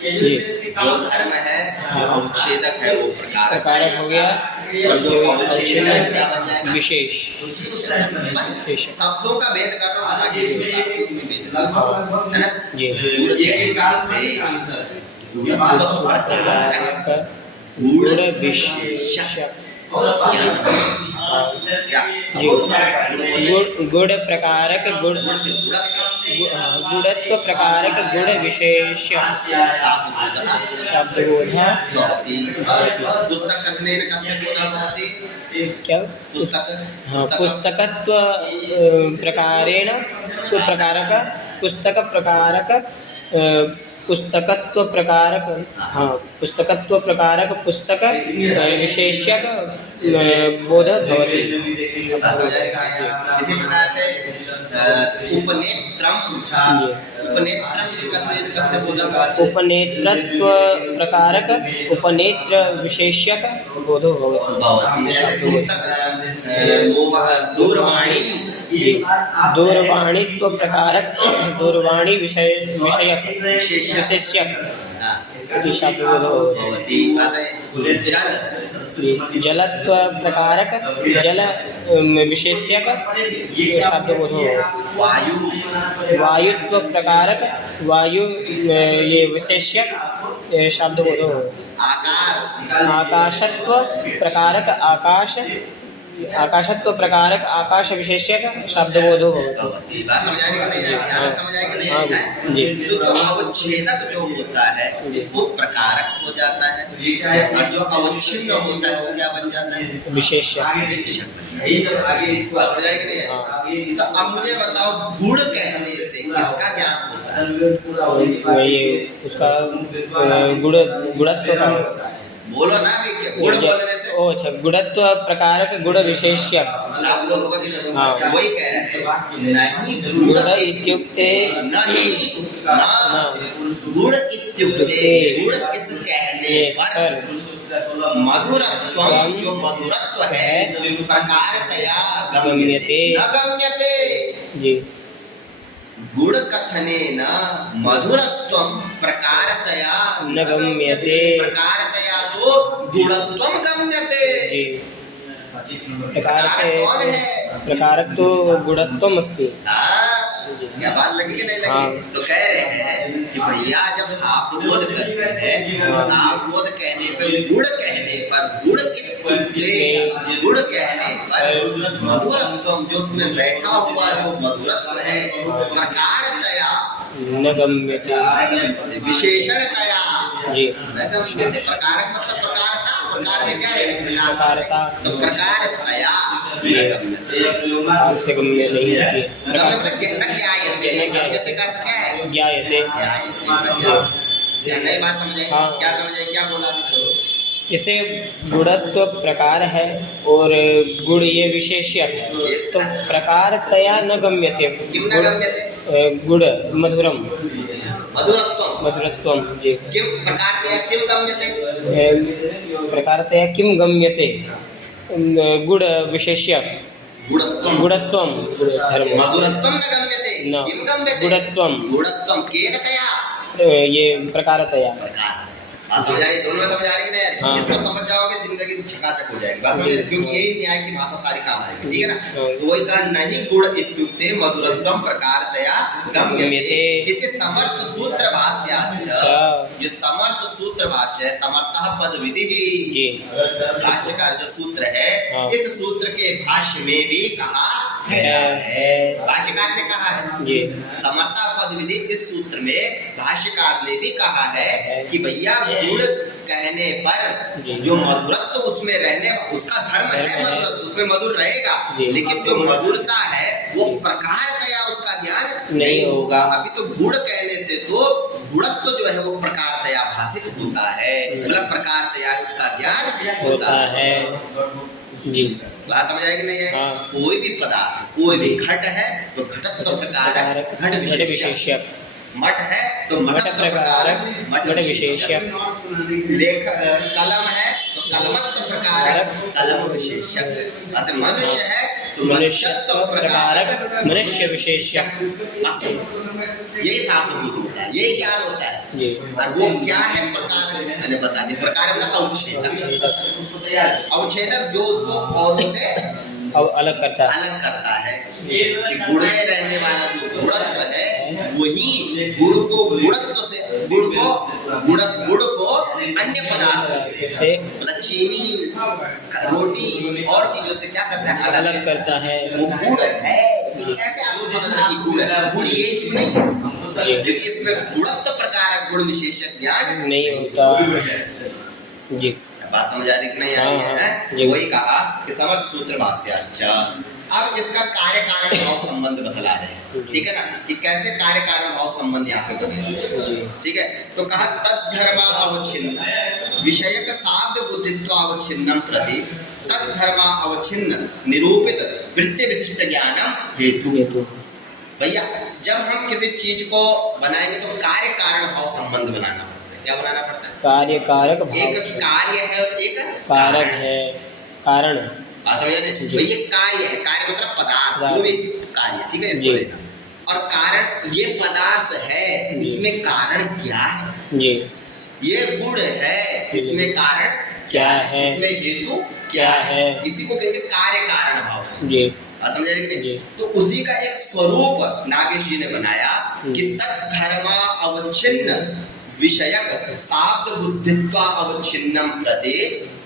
जी। जो धर्म है, जो अवच्छेदक है वो प्रकारक हो गया और जो अवच्छेदक है क्या बन जाएगा? विशेष। बस शब्दों का भेद कर रहा हूँ, आगे भेद है ना? जी। गुण विशेषक। जी। गुण प्रकारक, गुणत्व प्रकारक, गुण विशेष शब्दबोध। पुस्तक कथनेन कस्य बोधः भवति? क्या? पुस्तक। हाँ, पुस्तकत्व प्रकारेण प्रकारक, पुस्तक प्रकारक, पुस्तकत्व प्रकारक। हाँ, पुस्तकत्व प्रकारक पुस्तक विशेषक बोध भवति। इसी प्रकार से उपनेत्रम, उपनेत्रत्व प्रकारक, उपनेत्र विशेषक बोधो भवति। दूरवाणी, दूरवाणीत्व प्रकारक, दूरवाणी विषयक विशेषक शब्दबोधो भवति। जलत्व प्रकारक, जल विशेषक शब्दबोधो। वायुत्व प्रकारक, वायु ये विशेषक शब्दबोधो। आकाशत्व प्रकारक, आकाश, आकाशत्व प्रकारक, आकाश विशेषक शब्दबोधो भवति। समझ आएगा नहीं? समझ आएगा नहीं? जी। तो जो अवच्छेदक जो होता है वो प्रकारक हो जाता है और जो अवच्छिन्न होता है वो क्या बन जाता है? विशेषक। समझ आएगा नहीं? तो अब मुझे बताओ गुण कहने से किसका ज्ञान होता है? ये उसका गुणत्व का। बोलो ना भी क्या गुण बोलने से? ओ अच्छा, गुणत्व प्रकारक, गुण विशेषक। हाँ, वही कह रहे हैं नहीं गुण इत्युक्ते नहीं गुण इत्युक्ते, गुण इस कहने पर मधुरत्व, जो मधुरत्व है प्रकारतया गम्यते न गम्यते। जी। गुण कथनेन मधुरत्वं प्रकारतया न गम्यते। प्रकारतया तो गुणत्वं गम्यते। जी। प्रकार कौन है? प्रकारक तो गुणत्वम अस्ति। क्या बात लगी कि नहीं लगी? हाँ। तो कह रहे हैं कि भैया जब सावबोध करते हैं, सावबोध कहने पर, गुण कहने पर, गुण इत्युक्ते, गुण कहने पर मधुरत्वम, जो उसमें बैठा हुआ जो मधुरत्व है प्रकारतया न गम्यते, विशेषणतया जी। न गम्यते। प्रकारक मतलब प्रकारता, प्रकार में क्या है? प्रकारता। तो प्रकारतया न गम्यते, प्रकार से गम्य नहीं होती। न ज्ञायते। गम्यते का अर्थ क्या है? ज्ञायते। क्या नई बात समझ आई? हाँ। क्या समझ आई? क्या बोला अभी? जैसे गुणत्व प्रकार है और गुण ये विशेष्यक है, तो प्रकारतया न गम्यते। किम न गम्यते? गुण मधुरम, मधुरत्वं, मधुरत्वम। जी। किम प्रकारतया किम गम्यते? प्रकारतया किम गम्यते? गुण विशेष्य गुणत्वम धर्म मधुरत्वम न गम्यते न किम गम्यते गुणत्वम केन तया ये प्रकारतया बात समझ आई दोनों में समझ आ रही कि नहीं आ हाँ। रही इसको समझ जाओगे जिंदगी चकाचक हो जाएगी बात समझ रही क्योंकि यही न्याय की भाषा सारी काम आएगी ठीक है ना तो वही कहा नहीं गुण इत्युक्ते मधुरत्वम प्रकारतया गम्यते इति समर्थ सूत्र भाष्याच्च जो समर्थ सूत्र भाष्य है समर्थः पद विधि जी भाष्यकार जो सूत्र है हाँ। इस सूत्र के भाष्य में भी कहा गया है भाष्यकार ने कहा है जी समर्था पद विधि इस सूत्र में भाष्यकार ने भी कहा है कि भैया गुण कहने पर जी। जो मधुरत्व उसमें रहने उसका धर्म है मधुरत्व उसमें मधुर रहेगा जी। लेकिन जो मधुरता है वो प्रकारतया उसका ज्ञान नहीं नहीं होगा अभी तो गुण कहने से तो गुणत्व जो है वो प्रकारतया भाषित होता है मतलब प्रकारतया उसका ज्ञान होता है जी बात समझ आएगी नहीं है हाँ। कोई भी पदार्थ कोई भी घट है तो घटत्व प्रकारक घट विशेष्य विशेष्यक मठ है तो मठत्व प्रकारक मठ घट विशेष्य विशेष्यक लेख कलम है तो कलमत्व प्रकारक कलम विशेष्य ऐसे मनुष्य है तो मनुष्यत्व प्रकारक मनुष्य विशेष्यक बस यही सार्थभूत होता है यही ज्ञान होता है जी और वो क्या है प्रकार मैंने बता दी प्रकार मतलब अवच्छेदक अवच्छेदक जो उसको औरों से अब अलग करता है अलग करता है कि गुण में रहने वाला जो गुणत्व है वही गुण को गुणत्व से गुण को अन्य पदार्थों से मतलब चीनी रोटी और चीजों से क्या करता है अलग करता है वो गुण है ये कैसे आपको पता लगा कि गुण है गुण ये क्यों नहीं है क्योंकि इसमें गुणत्व प्रकार गुण विशेषक ज्ञान नहीं होता जी बात समझ आ रही कि नहीं आ रही है जी। वही कहा कि समर्थ सूत्र भाष्य अच्छा अब इसका कार्य कारण भाव संबंध बतला रहे हैं ठीक है ना कि कैसे कार्य कारण भाव संबंध यहाँ पे बने ठीक है तो कहा तद्धर्मा अवच्छिन्न विषयक साध्य बुद्धित्व अवच्छिन्नम प्रति तद्धर्मा अवच्छिन्न निरूपित वृत्ति विशिष्ट ज्ञानम हेतु भैया जब हम किसी चीज को बनाएंगे तो कार्य कारण भाव संबंध बनाना पड़ता है क्या बनाना पड़ता है कार्य कारक एक कार्य है और एक कारक है कारण बात समझ रहे हैं ये कार्य है कार्य मतलब पदार्थ जो भी कार्य ठीक है इसको जी। लेना और कारण ये पदार्थ है इसमें कारण क्या है जी ये गुण है इसमें कारण क्या है इसमें हेतु क्या है इसी को कहते हैं कार्य कारण भाव से जी बात समझ रहे कि जी। नहीं तो उसी का एक स्वरूप नागेश जी ने बनाया कि तद्धर्मा अवच्छिन्न विषयक शाब्द बुद्धित्व अवच्छिन्नम प्रति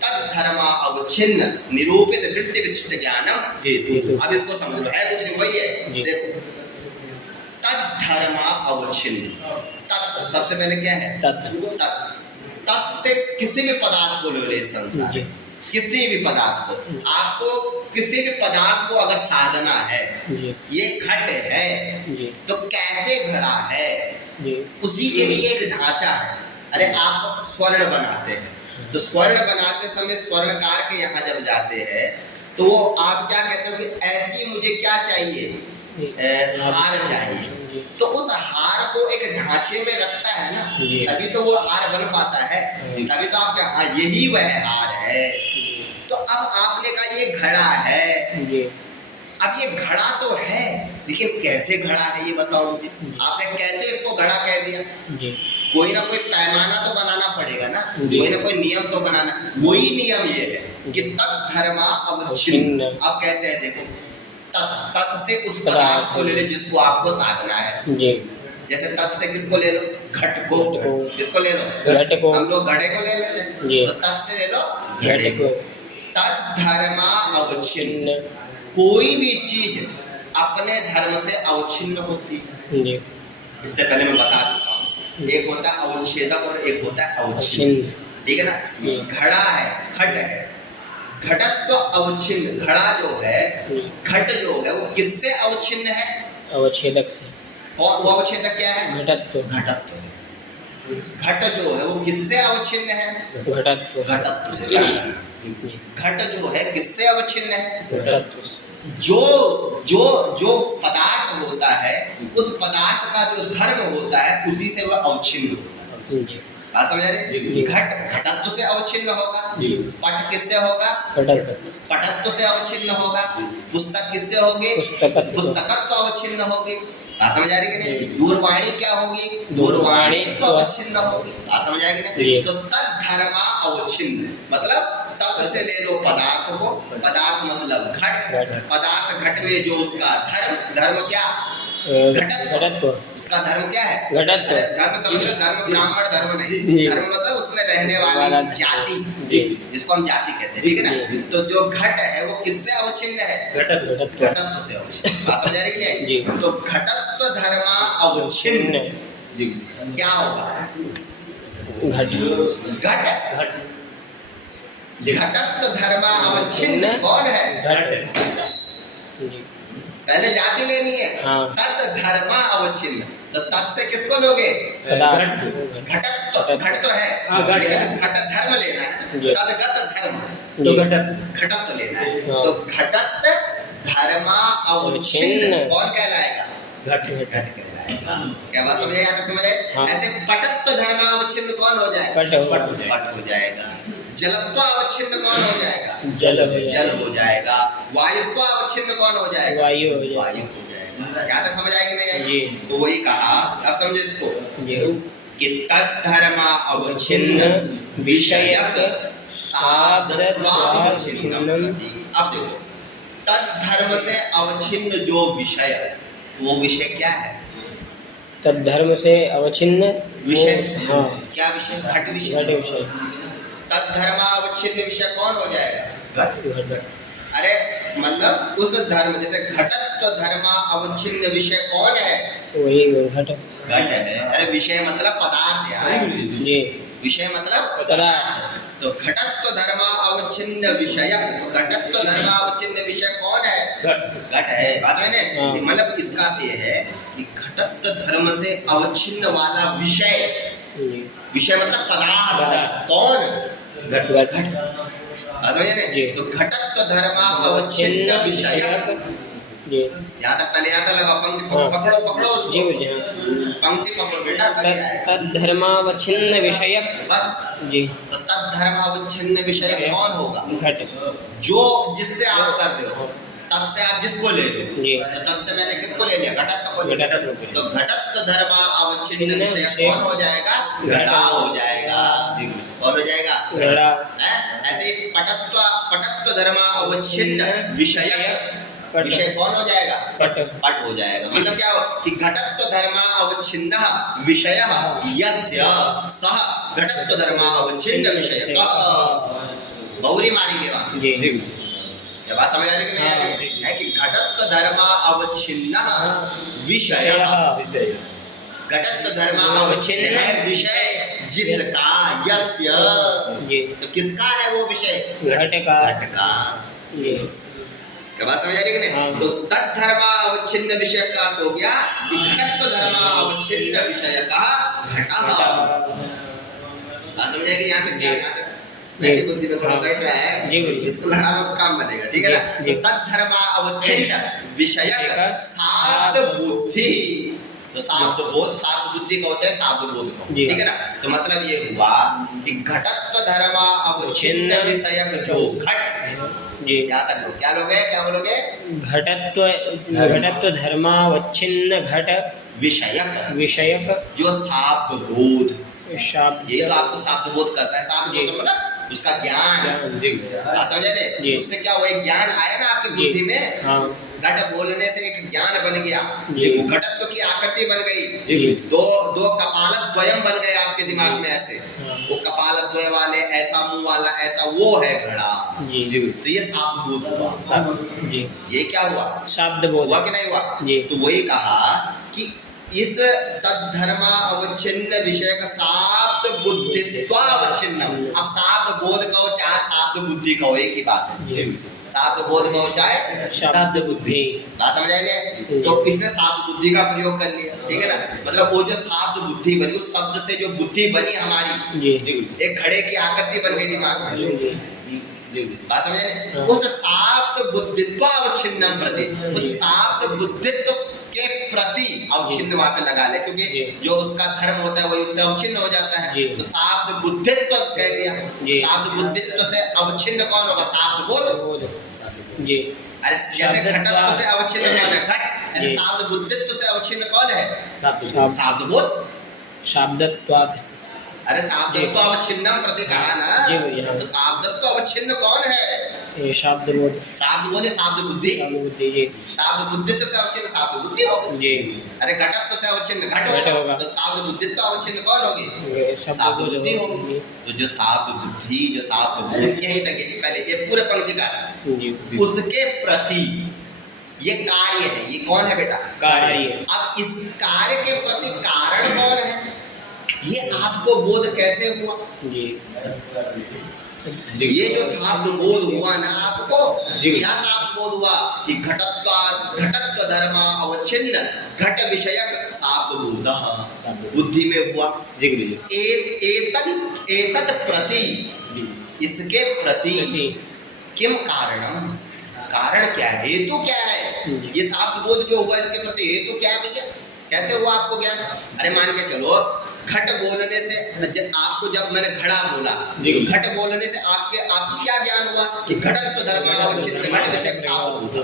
तद्धर्मा अवच्छिन्न निरूपित वृत्ति विशिष्ट ज्ञानम हेतु अब इसको समझ लो है कुछ नहीं वही है देखो तद्धर्मा अवच्छिन्न तत् सबसे पहले क्या है तत् तत् से किसी भी पदार्थ को ले इस संसार जी। किसी भी पदार्थ को आपको किसी भी पदार्थ को अगर साधना है जी ये घट है जी तो कैसे घड़ा है जी उसी के लिए एक ढांचा है अरे आप स्वर्ण बनाते हैं तो स्वर्ण बनाते समय स्वर्णकार के यहाँ जब जाते हैं तो आप क्या कहते हो कि ऐसी मुझे क्या चाहिए हार चाहिए तो उस हार को एक ढांचे में रखता है ना तभी तो वो हार बन पाता है तभी तो आप क्या हाँ यही वह हार है तो अब आपने कहा ये घड़ा है जी अब ये घड़ा तो है लेकिन कैसे घड़ा है ये बताओ मुझे आपने कैसे इसको घड़ा कह दिया जी कोई ना कोई पैमाना तो बनाना पड़ेगा ना जी। कोई ना कोई नियम तो बनाना वही नियम ये है कि तद्धर्मा अवच्छिन्न अब कैसे है देखो तत् से उस पदार्थ को ले लो जिसको आपको साधना है जी जैसे तत् से किसको ले लो घट को किसको ले लो घट को हम लोग घड़े को ले लेते हैं जी। तो तत् से ले लो घट को तद्धर्मा अवच्छिन्न छिन्न कोई भी चीज अपने धर्म से अवच्छिन्न होती है जी इससे पहले मैं बता चुका हूँ एक होता है अवच्छेदक और एक होता है अवच्छिन्न छिन्न ठीक है ना घड़ा है घट है घटत्व अवच्छिन्न घड़ा जो है घट जो है वो किससे अवच्छिन्न है अवच्छेदक से और वो अवच्छेदक क्या है घटत्व घटत्व घट जो है वो किससे अवच्छिन्न है घटत्व घटत्व से जी घट जो है किससे अवच्छिन्न है घटत्व जो जो जो पदार्थ होता है उस पदार्थ का जो धर्म होता है उसी से वह अवच्छिन्न होता है जी बात समझ रहे? जी। घट घटत्व से अवच्छिन्न होगा। जी। पट किससे होगा? पटत्व से अवच्छिन्न होगा। पुस्तक किससे होगी? पुस्तकत्व अवच्छिन्न होगी। बात समझ आ रही कि नहीं? जी। दूरवाणी क्या होगी? दूरवाणी तो अवच्छिन्न होगी। बात समझ आएगी जी। नहीं? तो तद धर्मा अवच्छिन्न मतलब तद से ले लो पदार्थ को, पदार्थ मतलब घट, पदार्थ घट में जो उसका धर्म क्या? घटत्व। उसका धर्म क्या है? घटत्व। अरे धर्म समझ लो, धर्म ब्राह्मण धर्म नहीं, जी। धर्म मतलब उसमें रहने वाली जाति, जी। जिसको हम जाति कहते हैं, ठीक है जी। ना? तो जो घट है वो किससे अवच्छिन्न है? घटत्व से अवच्छिन्न। बात समझ आ रही कि नहीं? जी। तो घटत्व धर्मा अवच्छिन्न जी। क्या होगा? घट घटत्व धर्मा अवच्छिन्न कौन है? पहले जाति लेनी है। हाँ। तत् धर्मा अवच्छिन्न, तो तत् से किसको लोगे? घटत्व। घट तो है, हाँ, घट लेकिन है। घट धर्म लेना है। जी। तद्गत धर्म, तो घटत्व लेना है। हाँ। तो घटत्व धर्मा अवच्छिन्न अवच्छिन्न। कौन कहलाएगा? घट कहलाएगा। क्या बात समझ आई? यहाँ तक समझ आई? हाँ। ऐसे पटत्व धर्मा अवच्छिन्न कौन हो जाएगा? पट हो जाएगा। जलत्व अवच्छिन्न कौन हो जाएगा? जल हो जाएगा। वायुत्व अवच्छिन्न कौन हो जाएगा? वायु हो जाएगा। वायु हो जाएगा। क्या तक समझ आएगी नहीं आएगी? जी। तो वही कहा, अब समझे इसको जी। कि तद्धर्मा अवच्छिन्न विषयक साधत्वावच्छिन्नम प्रति। अब देखो, तद्धर्म से अवच्छिन्न जो विषय, वो विषय क्या है? तद्धर्म से अवच्छिन्न विषय। हाँ, क्या विषय? घट घट विषय। विषय। तद्धर्मा अवच्छिन्न विषय कौन हो जाएगा? घट। अरे मतलब उस धर्म, जैसे घटत्व धर्मा अवच्छिन्न विषय कौन है? वही घट। घट है। अरे विषय मतलब पदार्थ यार। जी। विषय मतलब पदार्थ। तो घटत्व धर्मा अवच्छिन्न विषय, तो घटत्व धर्मा अवच्छिन्न विषय कौन है? घट है। बात में ने हाँ। मतलब इसका अर्थ ये है कि घटत्व धर्म से अवच्छिन्न वाला विषय, जी। विषय मतलब पदार्थ, पदार्थ। कौन? घट। समझे ने? जी। तो घटत्व धर्मा अवच्छिन्न विषय। जी। यहाँ तक पहले यहाँ तक लगा, पंक्ति हाँ। पकड़ो उसको। जी जी हाँ। पंक्ति पकड़ो बेटा, तभी आएगा। तद्धर्मावच्छिन्न विषयक। बस। जी। तो तद्धर्मावच्छिन्न विषय कौन होगा? घट। जो जिससे आप कर रहे हो, तत् से आप जिसको ले रहे हो, जी। तो तत् से मैंने किसको ले लिया? घटत्व को ले लिया। घटत्व को। तो घटत्व धर्मा अवच्छिन्न विषय कौन हो जाएगा? घड़ा हो जाएगा। कौन हो जाएगा? घड़ा। ऐसे ही पटत्व धर्मा अवच्छिन्न विषय, विषय कौन हो जाएगा? पट हो जाएगा। मतलब क्या हो कि घटत्व धर्मा अवच्छिन्न विषय यस्य सह घटत्व धर्मा अवच्छिन्न विषय बहुरी मारेंगे वहां। जी। ये बात समझ आ रही कि नहीं आ रही है? कि घटत्व धर्मा अवच्छिन्न विषय, घटत्व धर्मा अवच्छिन्न है विषय जिसका, यस्य। जी। तो किसका है वो विषय? घट का। घट का। जी। क्या बात समझ आ रही कि नहीं? हाँ। तो तद्धर्मा अवच्छिन्न विषय का अर्थ हो गया कि घटत्व धर्मा अवच्छिन्न विषय का घटा। बात समझ आएगी? यहाँ तक क्या? यहाँ तक बैठी बुद्धि पे थोड़ा बैठ रहा है, जी बोलिए। इसको लगा लो काम बनेगा, ठीक है ना? जी। तो तद्धर्मा अवच्छिन्न विषयक साध बुद्धि। तो शाब्द बोध, शाब्द बुद्धि का होता है शाब्द बोध का, जी। ठीक है ना? तो मतलब ये हुआ कि घटत्व धर्मा अवच्छिन्न विषयक जो घट। जी। यहाँ तक लोग क्या लोगे? क्या बोलोगे? घटत्व धर्मावच्छिन्न घट विषयक, विषयक जो शाब्द बोध, शब्द। ये तो आपको शाब्द बोध करता है। शाब्द बोध मतलब उसका ज्ञान। बात समझ रहे? जी। उससे क्या हुआ? एक ज्ञान आया ना आपकी बुद्धि में। हाँ। घट बोलने से एक ज्ञान बन गया, जी। वो घटत्व की आकृति बन गई। जी। दो कपालक द्वयम बन गए आपके दिमाग में ऐसे। हाँ। वो कपालक द्वय वाले, ऐसा मुंह वाला, ऐसा वो है घड़ा। जी। तो ये शाब्द बोध हुआ। जी। ये क्या हुआ? शब्द बोध हुआ कि नहीं हुआ? जी। तो वही कहा कि इस तद्धर्मा अवच्छिन्न विषय का शाब्द बुद्धित्वावच्छिन्न। अब शाब्द बोध कहो चाहे शाब्द बुद्धि कहो, एक ही बात है। शाब्द बोध कहो चाहे शब्द बुद्धि। बात समझ आएगी? तो इसने शाब्द बुद्धि का प्रयोग कर लिया, ठीक है ना? मतलब वो जो शाब्द बुद्धि बनी, उस शब्द से जो बुद्धि बनी हमारी, जी। एक घड़े की आकृति बन गई दिमाग में। जी। बात समझे? उस शाब्द बुद्धित्वावच्छिन्नम प्रति, उस शाब्द बुद्धित्व के प्रति अवच्छिन्न वहां पे लगा ले, क्योंकि जो उसका धर्म होता है वही उससे अवच्छिन्न हो जाता है। तो शाब्द बुद्धित्व कह दिया, शाब्द बुद्धित्व से अवच्छिन्न कौन होगा? शाब्द बोध जी। अरे जैसे घटत्व से अवच्छिन्न कौन है? घट। अरे शाब्द बुद्धित्व से अवच्छिन्न कौन है? शाब्द बोध। शाब्दत्वात्। अरे शाब्दत्व अवच्छिन्नम प्रति कहा ना, तो शाब्दत्व अवच्छिन्न कौन है? ये शाब्द बोध। शाब्द बोध है शाब्द बुद्धि। शाब्द बुद्धि जी। शाब्द बुद्धित्व से अवच्छिन्न शाब्द बुद्धि होगी जी। अरे घटत्व से अवच्छिन्न घट होगा, तो शाब्द बुद्धित्व अवच्छिन्न कौन होगी? शाब्द बुद्धि होगी। तो जो शाब्द बुद्धि, जो शाब्द बोध, यही तक पहले ये पूरे पंक्ति का उसके प्रति ये कार्य है। ये कौन है बेटा? कार्य। अब इस कार्य के प्रति कारण कौन है? ये आपको बोध कैसे हुआ? जी। ये जो शाब्द बोध हुआ ना आपको, क्या शाब्द बोध हुआ? कि घटत्व धर्म अवच्छिन्न घट विषयक शाब्द बोध बुद्धि में हुआ। एतद प्रति, इसके प्रति किम कारणम, कारण क्या है? हेतु क्या है? ये शाब्द बोध जो हुआ इसके प्रति हेतु क्या है भैया? कैसे हुआ आपको ज्ञान? अरे मान के चलो घट बोलने से आपको, जब मैंने घड़ा बोला तो घट बोलने से आपको क्या ज्ञान हुआ? कि घटत्व धर्म अवच्छिन्न घट विषयक शाब्द बोध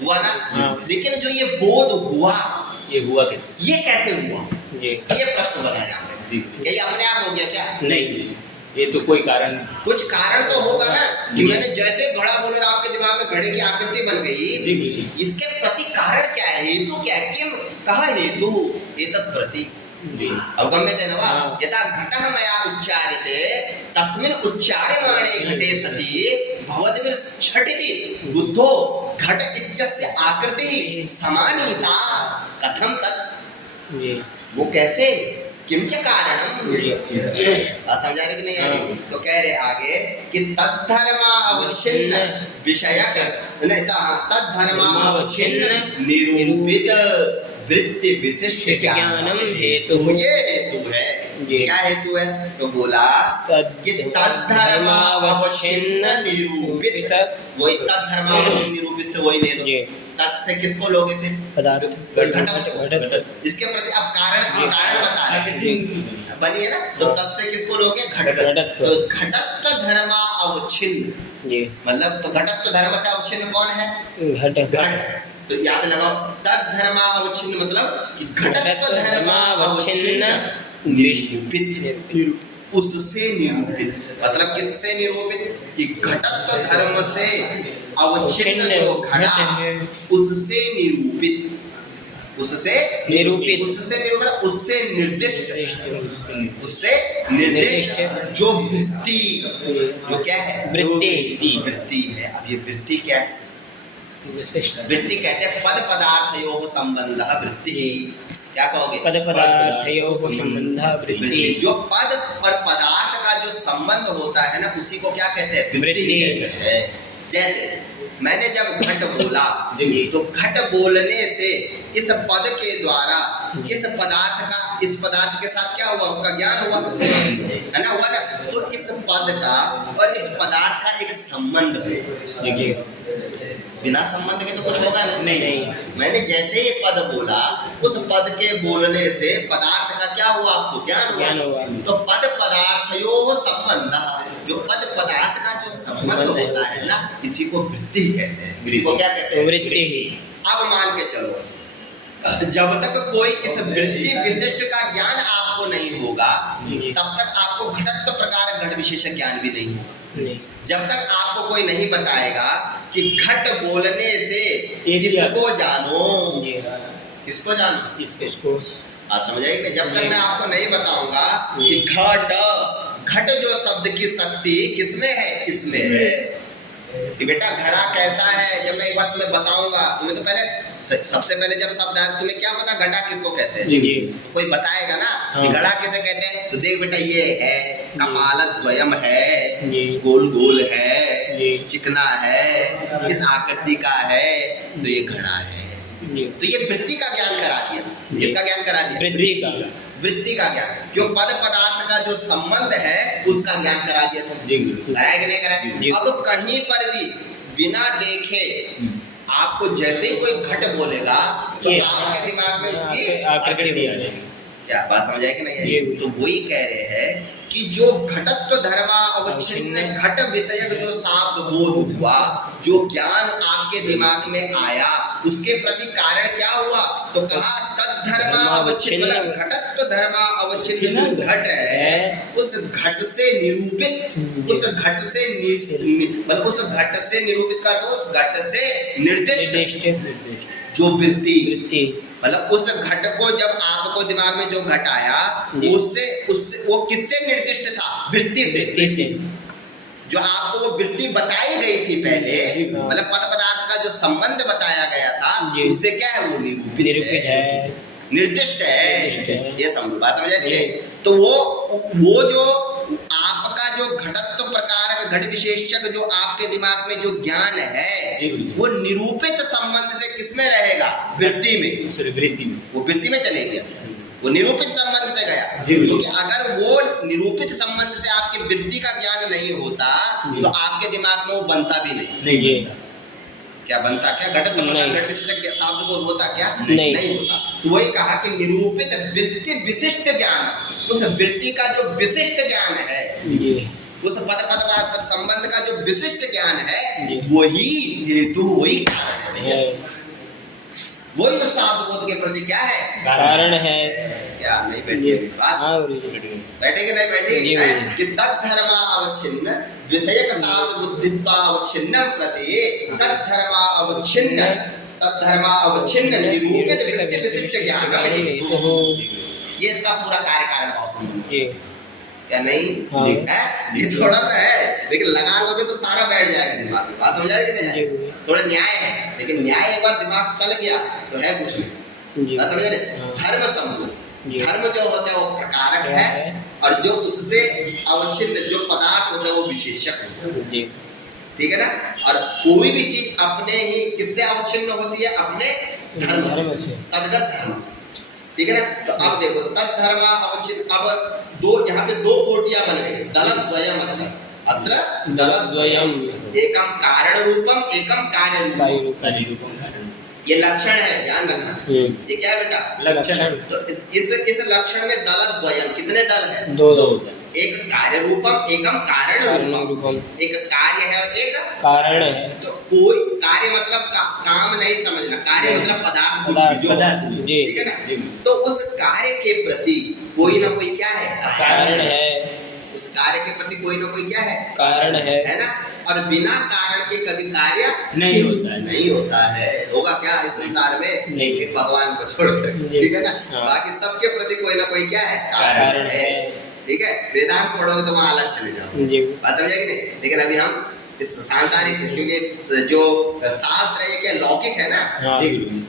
हुआ ना। लेकिन जो ये बोध हुआ, ये हुआ कैसे? ये कैसे हुआ? ये प्रश्न बनाया जी। ये अपने आप हो गया क्या? नहीं, ये तो कोई कारण, कुछ कारण तो होगा ना। कि मैंने जैसे घड़ा बोला आपके दिमाग में घड़े की आकृति बन गई, इसके प्रति कारण क्या है? हेतु क्या है? किम कहा हेतु? एतत् प्रति अवगम्यते न वा? यथा घटः मया उच्चार्यते तस्मिन् उच्चार्यमाणे घटे सति भवद्भिर्झटिति बुद्धो घट इत्यस्य आकृतिः समानीता कथं तत्? वो कैसे? किंच कारणम? समझा रहे कि नहीं आ रही? तो कह रहे आगे कि तद्धर्मा अवच्छिन्न विषयक तद्धर्मावच्छिन्न निरूपित वृत्ति विशिष्ट ज्ञानम हेतु, ये हेतु है। क्या हेतु है? तो बोला कि तद्धर्मावच्छिन्न निरूपित, वही तद्धर्मावच्छिन्न निरूपित से वही ले लो। तत् से किसको लोगे फिर? घटक। इसके प्रति अब कारण बता रहे बनी है ना, तो तत् से किसको लोगे? घटक। तो घटत्व धर्मा अवच्छिन्न, मतलब तो घटत्व धर्म से अवच्छिन्न कौन है? घट। तो याद लगाओ, तद धर्मा अवच्छिन्न मतलब कि घटत्व धर्मा अवच्छिन्न निरूपित, उससे निरूपित। मतलब किससे निरूपित? कि घटत्व धर्म से अवच्छिन्न जो घड़ा, उससे निरूपित, उससे निर्दिष्ट, उससे निर्दिष्ट जो वृत्ति, जो क्या है? वृत्ति है। अब ये वृत्ति क्या है? वृत्ति कहते हैं पद पदार्थयोः संबंधः वृत्ति। क्या कहोगे? पद पदार्थयोः संबंधः वृत्ति। जो पद और पदार्थ का जो संबंध होता है ना, उसी को क्या कहते हैं? वृत्ति कहते हैं। जैसे मैंने जब घट बोला, तो घट बोलने से इस पद के द्वारा इस पदार्थ के साथ क्या हुआ? उसका ज्ञान हुआ है ना, हुआ ना। तो इस पद का और इस पदार्थ का एक संबंध है। बिना संबंध के तो कुछ होगा नहीं। मैंने जैसे ही पद बोला, उस पद के बोलने से पदार्थ का क्या हुआ? आपको ज्ञान हुआ। तो पद पदार्थयोः संबंधः, जो पद पदार्थ का जो संबंध होता है ना, इसी को वृत्ति कहते हैं। इसी को क्या कहते हैं? वृत्ति। अब मान के चलो, जब तक कोई इस वृत्ति विशिष्ट का ज्ञान आपको नहीं होगा, तब तक आपको घटत्व प्रकार घट विशेष ज्ञान भी नहीं होगा। जब तक आपको कोई नहीं बताएगा कि घट बोलने से किसको जानो, किसको जानो, इसको आप समझाइए। जब तक मैं आपको नहीं बताऊंगा कि घट जो शब्द की शक्ति किसमें है? इसमें है। कि बेटा घड़ा कैसा है, जब मैं एक बार तुम्हें बताऊंगा, तुम्हें तो पहले सबसे पहले जब शब्द आया तुम्हें क्या पता घड़ा किसको कहते हैं? तो कोई बताएगा ना कि घड़ा किसे कहते हैं। तो देख बेटा ये है, कपालक द्वयम है, गोल गोल है, चिकना है, इस आकृति का है, तो ये घड़ा है। तो ये वृत्ति का ज्ञान करा दिया। किसका ज्ञान करा दिया? वृत्ति का ज्ञान। जो पद पदार्थ का जो संबंध है उसका ज्ञान करा दिया था। कराया कि नहीं कराया? अब कहीं पर भी बिना देखे आपको जैसे ही कोई घट बोलेगा तो ये आपके दिमाग में उसकी आकृति आ जाएगी। क्या बात समझ आए कि नहीं ये है? तो वही कह रहे हैं कि जो घटत्व धर्मा अवच्छिन्न घट विषयक जो शाब्द बोध हुआ, जो ज्ञान आपके दिमाग में आया, उसके प्रति कारण क्या हुआ? तो कहा तद्धर्मा अवच्छिन्न, मतलब घटत्व धर्मा अवच्छिन्न जो घट है, उस घट से निरूपित, उस घट से मतलब उस घट से निरूपित का तो उस घट से निर्दिष्ट जो वृत्ति, मतलब उस घट को जब आपको दिमाग में जो घट आया, उससे वो किससे निर्दिष्ट था? वृत्ति से। जो आपको वो वृत्ति बताई गई थी पहले, मतलब पद पदार्थ का जो संबंध बताया गया था, उससे क्या है? वो निरूपित है, निर्दिष्ट है। ये बात समझ आए? तो वो जो आपका जो घटत्व प्रकारक घट विशेषक जो आपके दिमाग में जो ज्ञान है, वो निरूपित संबंध से किसमें रहेगा? वृत्ति में। वो वृत्ति में चले गया, वो निरूपित संबंध से गया। क्योंकि अगर वो निरूपित संबंध से आपकी वृत्ति का ज्ञान नहीं होता तो आपके दिमाग में वो बनता भी नहीं। क्या बनता? क्या घटत्व प्रकार घट विशेषक शब्द को होता? क्या नहीं होता। तो वही कहा कि निरूपित वृत्ति विशिष्ट ज्ञान, उस वृत्ति का जो विशिष्ट ज्ञान है, उस पद संबंध का जो विशिष्ट ज्ञान है, वही हेतु, वही कारण है। वही उस शब्द बोध के प्रति क्या है? कारण है। क्या नहीं बैठी अभी बात? बैठे कि नहीं बैठे? कि तद्धर्मा अवच्छिन्न विषयक शब्द बुद्धित्वा अवच्छिन्न प्रति तद्धर्मा अवच्छिन्न निरूपित वृत्ति विशिष्ट ज्ञान, ये इसका पूरा कार्य कारण भाव संबंध। क्या नहीं है? ये थोड़ा सा है, लेकिन लगा लोगे तो सारा बैठ जाएगा दिमाग में। बात समझ आएगी नहीं? थोड़ा न्याय है, लेकिन न्याय एक बार दिमाग चल गया तो है कुछ नहीं। बात समझ रहे? धर्म समूह, धर्म जो होता है वो प्रकारक है, और जो उससे अवच्छिन्न जो पदार्थ होता है वो विशेषक होता है। ठीक है ना? और कोई भी चीज अपने ही किससे अवच्छिन्न होती है? अपने धर्म से, तद्गत धर्म से। ठीक है ना? तो अब देखो तद्धर्मा अवच्छिन्न, अब यहाँ पे दो कोटियां बन गई। दलद्वयम अत्र दलद्वयम, एकम कारण रूपम एकम कार्य रूपम। ये लक्षण है, ध्यान रखना। ये क्या है बेटा? लक्षण। तो इस लक्षण में दलद्वयम, कितने दल है? दो। एक कार्य रूपम एकम कारण रूपम, एक कार्य है और एक कारण है। तो कोई कार्य मतलब काम नहीं समझना, कार्य मतलब पदार्थ कुछ भी जो, ठीक है ना? तो उस कार्य के प्रति कोई ना कोई क्या है? कारण है। उस कार्य के प्रति कोई ना कोई क्या है? कारण है ना? और बिना कारण के कभी कार्य नहीं होता है। होगा क्या इस संसार में? एक भगवान को छोड़कर, ठीक है ना? बाकी सबके प्रति कोई ना कोई क्या है? कारण है। ठीक है? वेदांत पढ़ोगे तो वहाँ अलग चले जाओ। बात समझ आएगी नहीं? लेकिन अभी हम इस सांसारिक, क्योंकि जो शास्त्र है ये लौकिक है ना,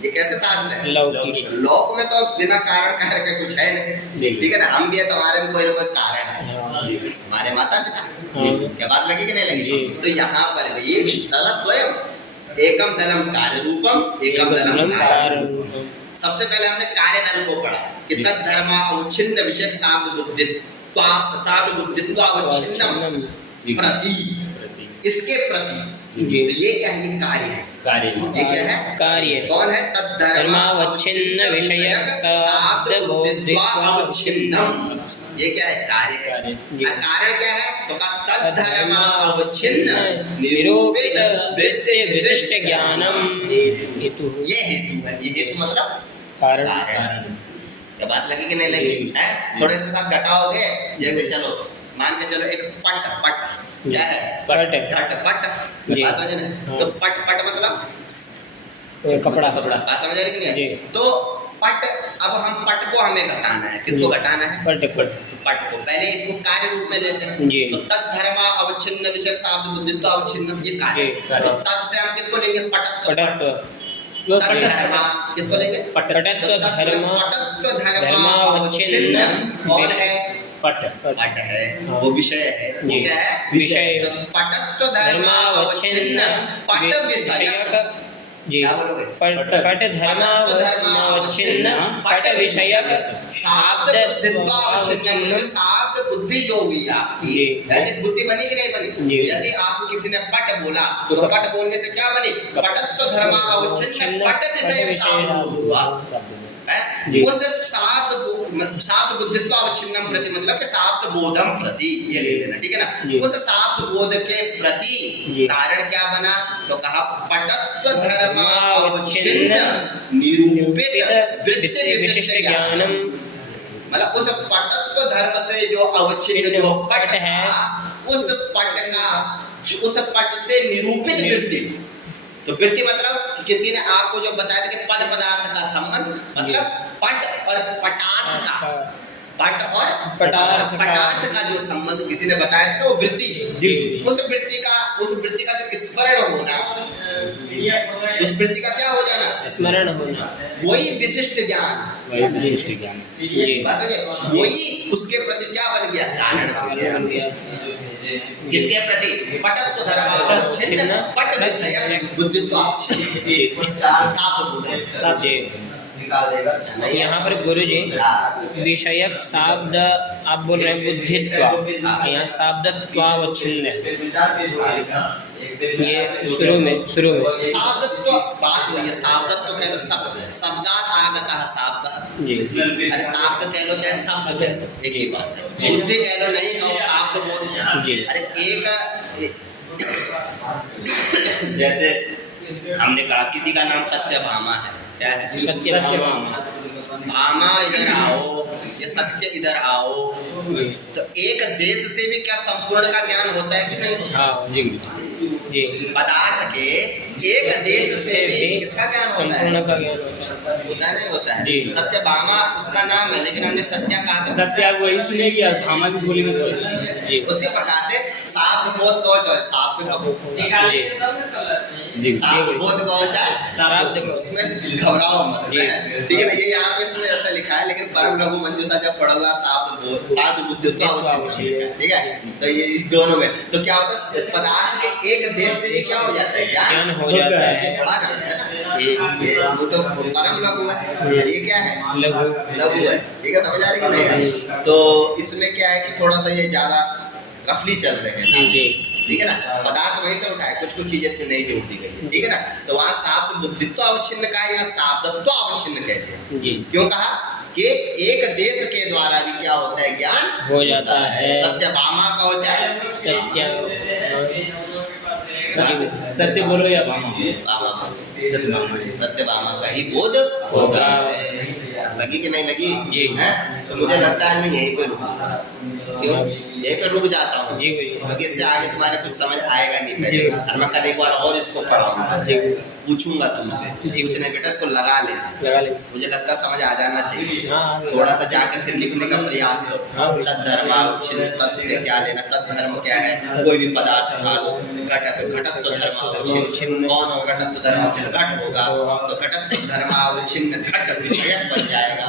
ये कैसे शास्त्र है? लौक में तो बिना कारण कार्य के कुछ है नहीं। ठीक है ना? हम भी है तो हमारे भी कोई ना कोई कारण है, हमारे माता पिता। क्या बात लगी कि नहीं लगी? तो यहाँ पर भी दलद्वयम, एकम दलम कार्य रूपम एकम दलम कार्य रूपम। सबसे पहले हमने कार्य दल को पढ़ा कि तद्धर्मा अवच्छिन्न विषयक शब्द बुद्धित्वा अवच्छिन्नम प्रति, इसके प्रति। तो ये क्या है? कार्य है। ये क्या है? कार्य। कौन है? तद्धर्मा अवच्छिन्न विषयक शब्द बुद्धित्वा अवच्छिन्नम। ये क्या है? कार्य है। कारण क्या है? तो तद्धर्मा अवच्छिन्न निरूपित वृत्ति विशिष्ट ज्ञानम हेतु। ये हेतु है। ये हेतु मतलब कारण। क्या बात लगी कि नहीं लगी? है? थोड़ा इसके साथ घटाओगे, जैसे चलो मान के चलो एक पट क्या है? पट। बात समझ रहे? तो पट मतलब कपड़ा। बात समझ रहे कि नहीं? तो पट, अब हम पट को हमें घटाना है। किसको घटाना है? पट को। पहले इसको कार्य रूप में लेते हैं। तो तद्धर्मा अवच्छिन्न विषयक शब्द बुद्धित्वा अवच्छिन्न, ये कार्य। तो तद से हम किसको लेंगे? पटत्व। तद्धर्मा किसको लेंगे? पटत्व धर्मा अवच्छिन्न। कौन है? पट है, वो विषय है। वो क्या है? विषय। तो पटत्व धर्मा अवच्छिन्न पट विषयक जी क्या बोलोगे? पट धर्मावच्छिन्न पट विषयक शाब्द बुद्धित्वावच्छिन्न, मतलब शाब्द बुद्धि जो हुई आपकी, जी। ऐसी बुद्धि बनी कि नहीं बनी? जी। जैसे आपको किसी ने पट बोला तो पट बोलने से क्या बनी? पटत्व धर्मावच्छिन्न पट विषयक शाब्द बोध हुआ है। जी। उस शाब्द बुद्धित्वावच्छिन्नम प्रति मतलब कि शाब्द बोधम प्रति, ये ले लेना, ठीक है जी। ना? उस शाब्द बोध के प्रति जी। कारण क्या बना? तो कहा पटत्व धर्मावच्छिन्न निरूपित वृत्ति विशिष्ट ज्ञानम, मतलब उस पटत्व धर्म से जो अवच्छिन्न जो पट है, उस पट से निरूपित वृत्ति। तो वृत्ति मतलब किसी ने आपको जो बताया था कि पद पदार्थ का संबंध, मतलब पट और पटार्थ का, पट और पटार्थ का जो संबंध किसी ने बताया था ना, वो वृत्ति। उस वृत्ति का जो स्मरण होना, उस वृत्ति का क्या हो जाना? स्मरण होना, वही विशिष्ट ज्ञान, जी। बस वही उसके प्रति क्या बन गया? कारण बन गया। किसके प्रति? पटत्व धर्मावच्छिन्न पट विषयक बुद्धित्वावच्छिन्न शाब्द बोध। यहाँ पर गुरु जी विषयक शाब्द आप बोल रहे हैं बुद्धित्व, यहाँ शाब्दत्वावच्छिन्न है। ये शुरू में शाब्दत्व बात हुई है, शाब्दत्व कह लो, शब्दात आगतः शाब्द जी। अरे शाब्द कह लो चाहे शब्द कह लो, एक ही बात है। बुद्धि कह लो, नहीं कहो शाब्द बोध जी। अरे जैसे हमने कहा किसी का नाम सत्यभामा है, क्या है? सत्यभामा। भामा इधर आओ, ये सत्य इधर आओ, तो एक देश से भी क्या संपूर्ण का ज्ञान होता है कि नहीं? हाँ जी। पदार्थ के एक देश से भी किसका ज्ञान होता है? संपूर्ण का ज्ञान होता है, नहीं होता है? जी। सत्यभामा उसका नाम है, लेकिन हमने सत्या कहा था। सत्या वही सुनेगी और भामा भी बोलेंगे तो उसी प्रकार से शाब्द बोध कहो चाहे शाब्द कहो, जी। शाब्द बोध कहो चाहे शाब्द कहो, उसमें घबराओ मत, ठीक है ना? ये यहाँ पे इसने ऐसा लिखा है, लेकिन परम लघु मंजूषा जब पढ़ोगा शाब्द बोध, शाब्द बुद्धित्वावच्छिन्न, ठीक है? तो ये इस दोनों में तो क्या होता है? पदार्थ के एक देश से भी क्या हो जाता है? ज्ञान हो जाता है। ये बड़ा जानता है ना, ये वो तो परम लघु है और ये क्या है? लघु है, ठीक है? समझ आ रही है कि नहीं है? तो इसमें क्या है कि थोड़ा सा ये ज्यादा रफली चल रहे हैं, ठीक है ना? पदार्थ वहीं से उठाए, कुछ चीजें इसमें नहीं जोड़ दी गई, ठीक है ना? तो वहाँ शाब्द बुद्धित्वावच्छिन्न का या शाब्दत्वावच्छिन्न कहते हैं जी। क्यों कहा कि एक देश के द्वारा भी क्या होता है? ज्ञान हो जाता है। सत्यभामा का हो चाहे सत्य बोलो या भामा? सत्यभामा का ही बोध होता है। लगी कि नहीं लगी? जी है। तो मुझे लगता है मैं यहीं पर रुकूंगा, क्यों? यहीं पे रुक जाता हूँ, क्योंकि इससे आगे तुम्हारे कुछ समझ आएगा नहीं पहले, और मैं कल एक बार और इसको पढ़ाऊंगा, पूछूंगा तुमसे, कुछ नहीं बेटा इसको लगा लेना, मुझे लगता है समझ आ जाना चाहिए। थोड़ा सा जाकर के लिखने का प्रयास करो। तद्धर्मावच्छिन्न, तत् से क्या लेना? तद्धर्म क्या है? कोई भी पदार्थ उठा लो, घट है तो घटत्व धर्मावच्छिन्न, कौन होगा? घटत्व धर्मावच्छिन्न घट होगा, तो घटत्व धर्मावच्छिन्न घट विषयक बन जाएगा।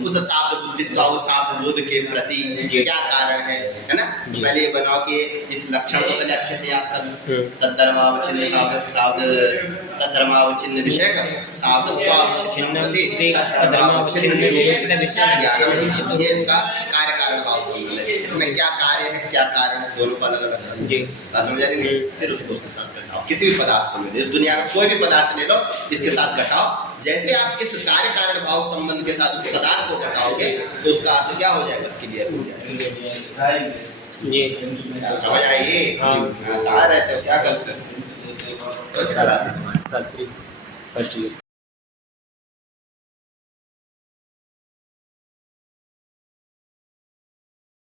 उस शाब्द बुद्धित्व, उस शाब्द बोध के प्रति क्या कारण है ना? तो पहले ये बनाओ कि इस लक्षण को पहले अच्छे से याद कर। तद्धर्मावच्छिन्न तद्धर्मावच्छिन्न विषयक शाब्दत्वावच्छिन्न प्रति तद्धर्मावच्छिन्न ज्ञानम, ये इसका कार्य कारण भाव संबंध है। इसमें क्या कार्य है, क्या कारण है, दोनों को अलग अलग बात समझ आ रही नहीं? फिर उसको उसके साथ घटाओ। किसी भी पदार्थ को ले लो, इस दुनिया का कोई भी पदार्थ ले लो, इसके साथ घटाओ। जैसे आप इस कार्य कारण भाव संबंध के साथ उस पदार्थ को घटाओगे तो उसका अर्थ क्या हो जाएगा? क्लियर हो जाएगा। समझ आइए? कहाँ रहते हो, क्या करते हो?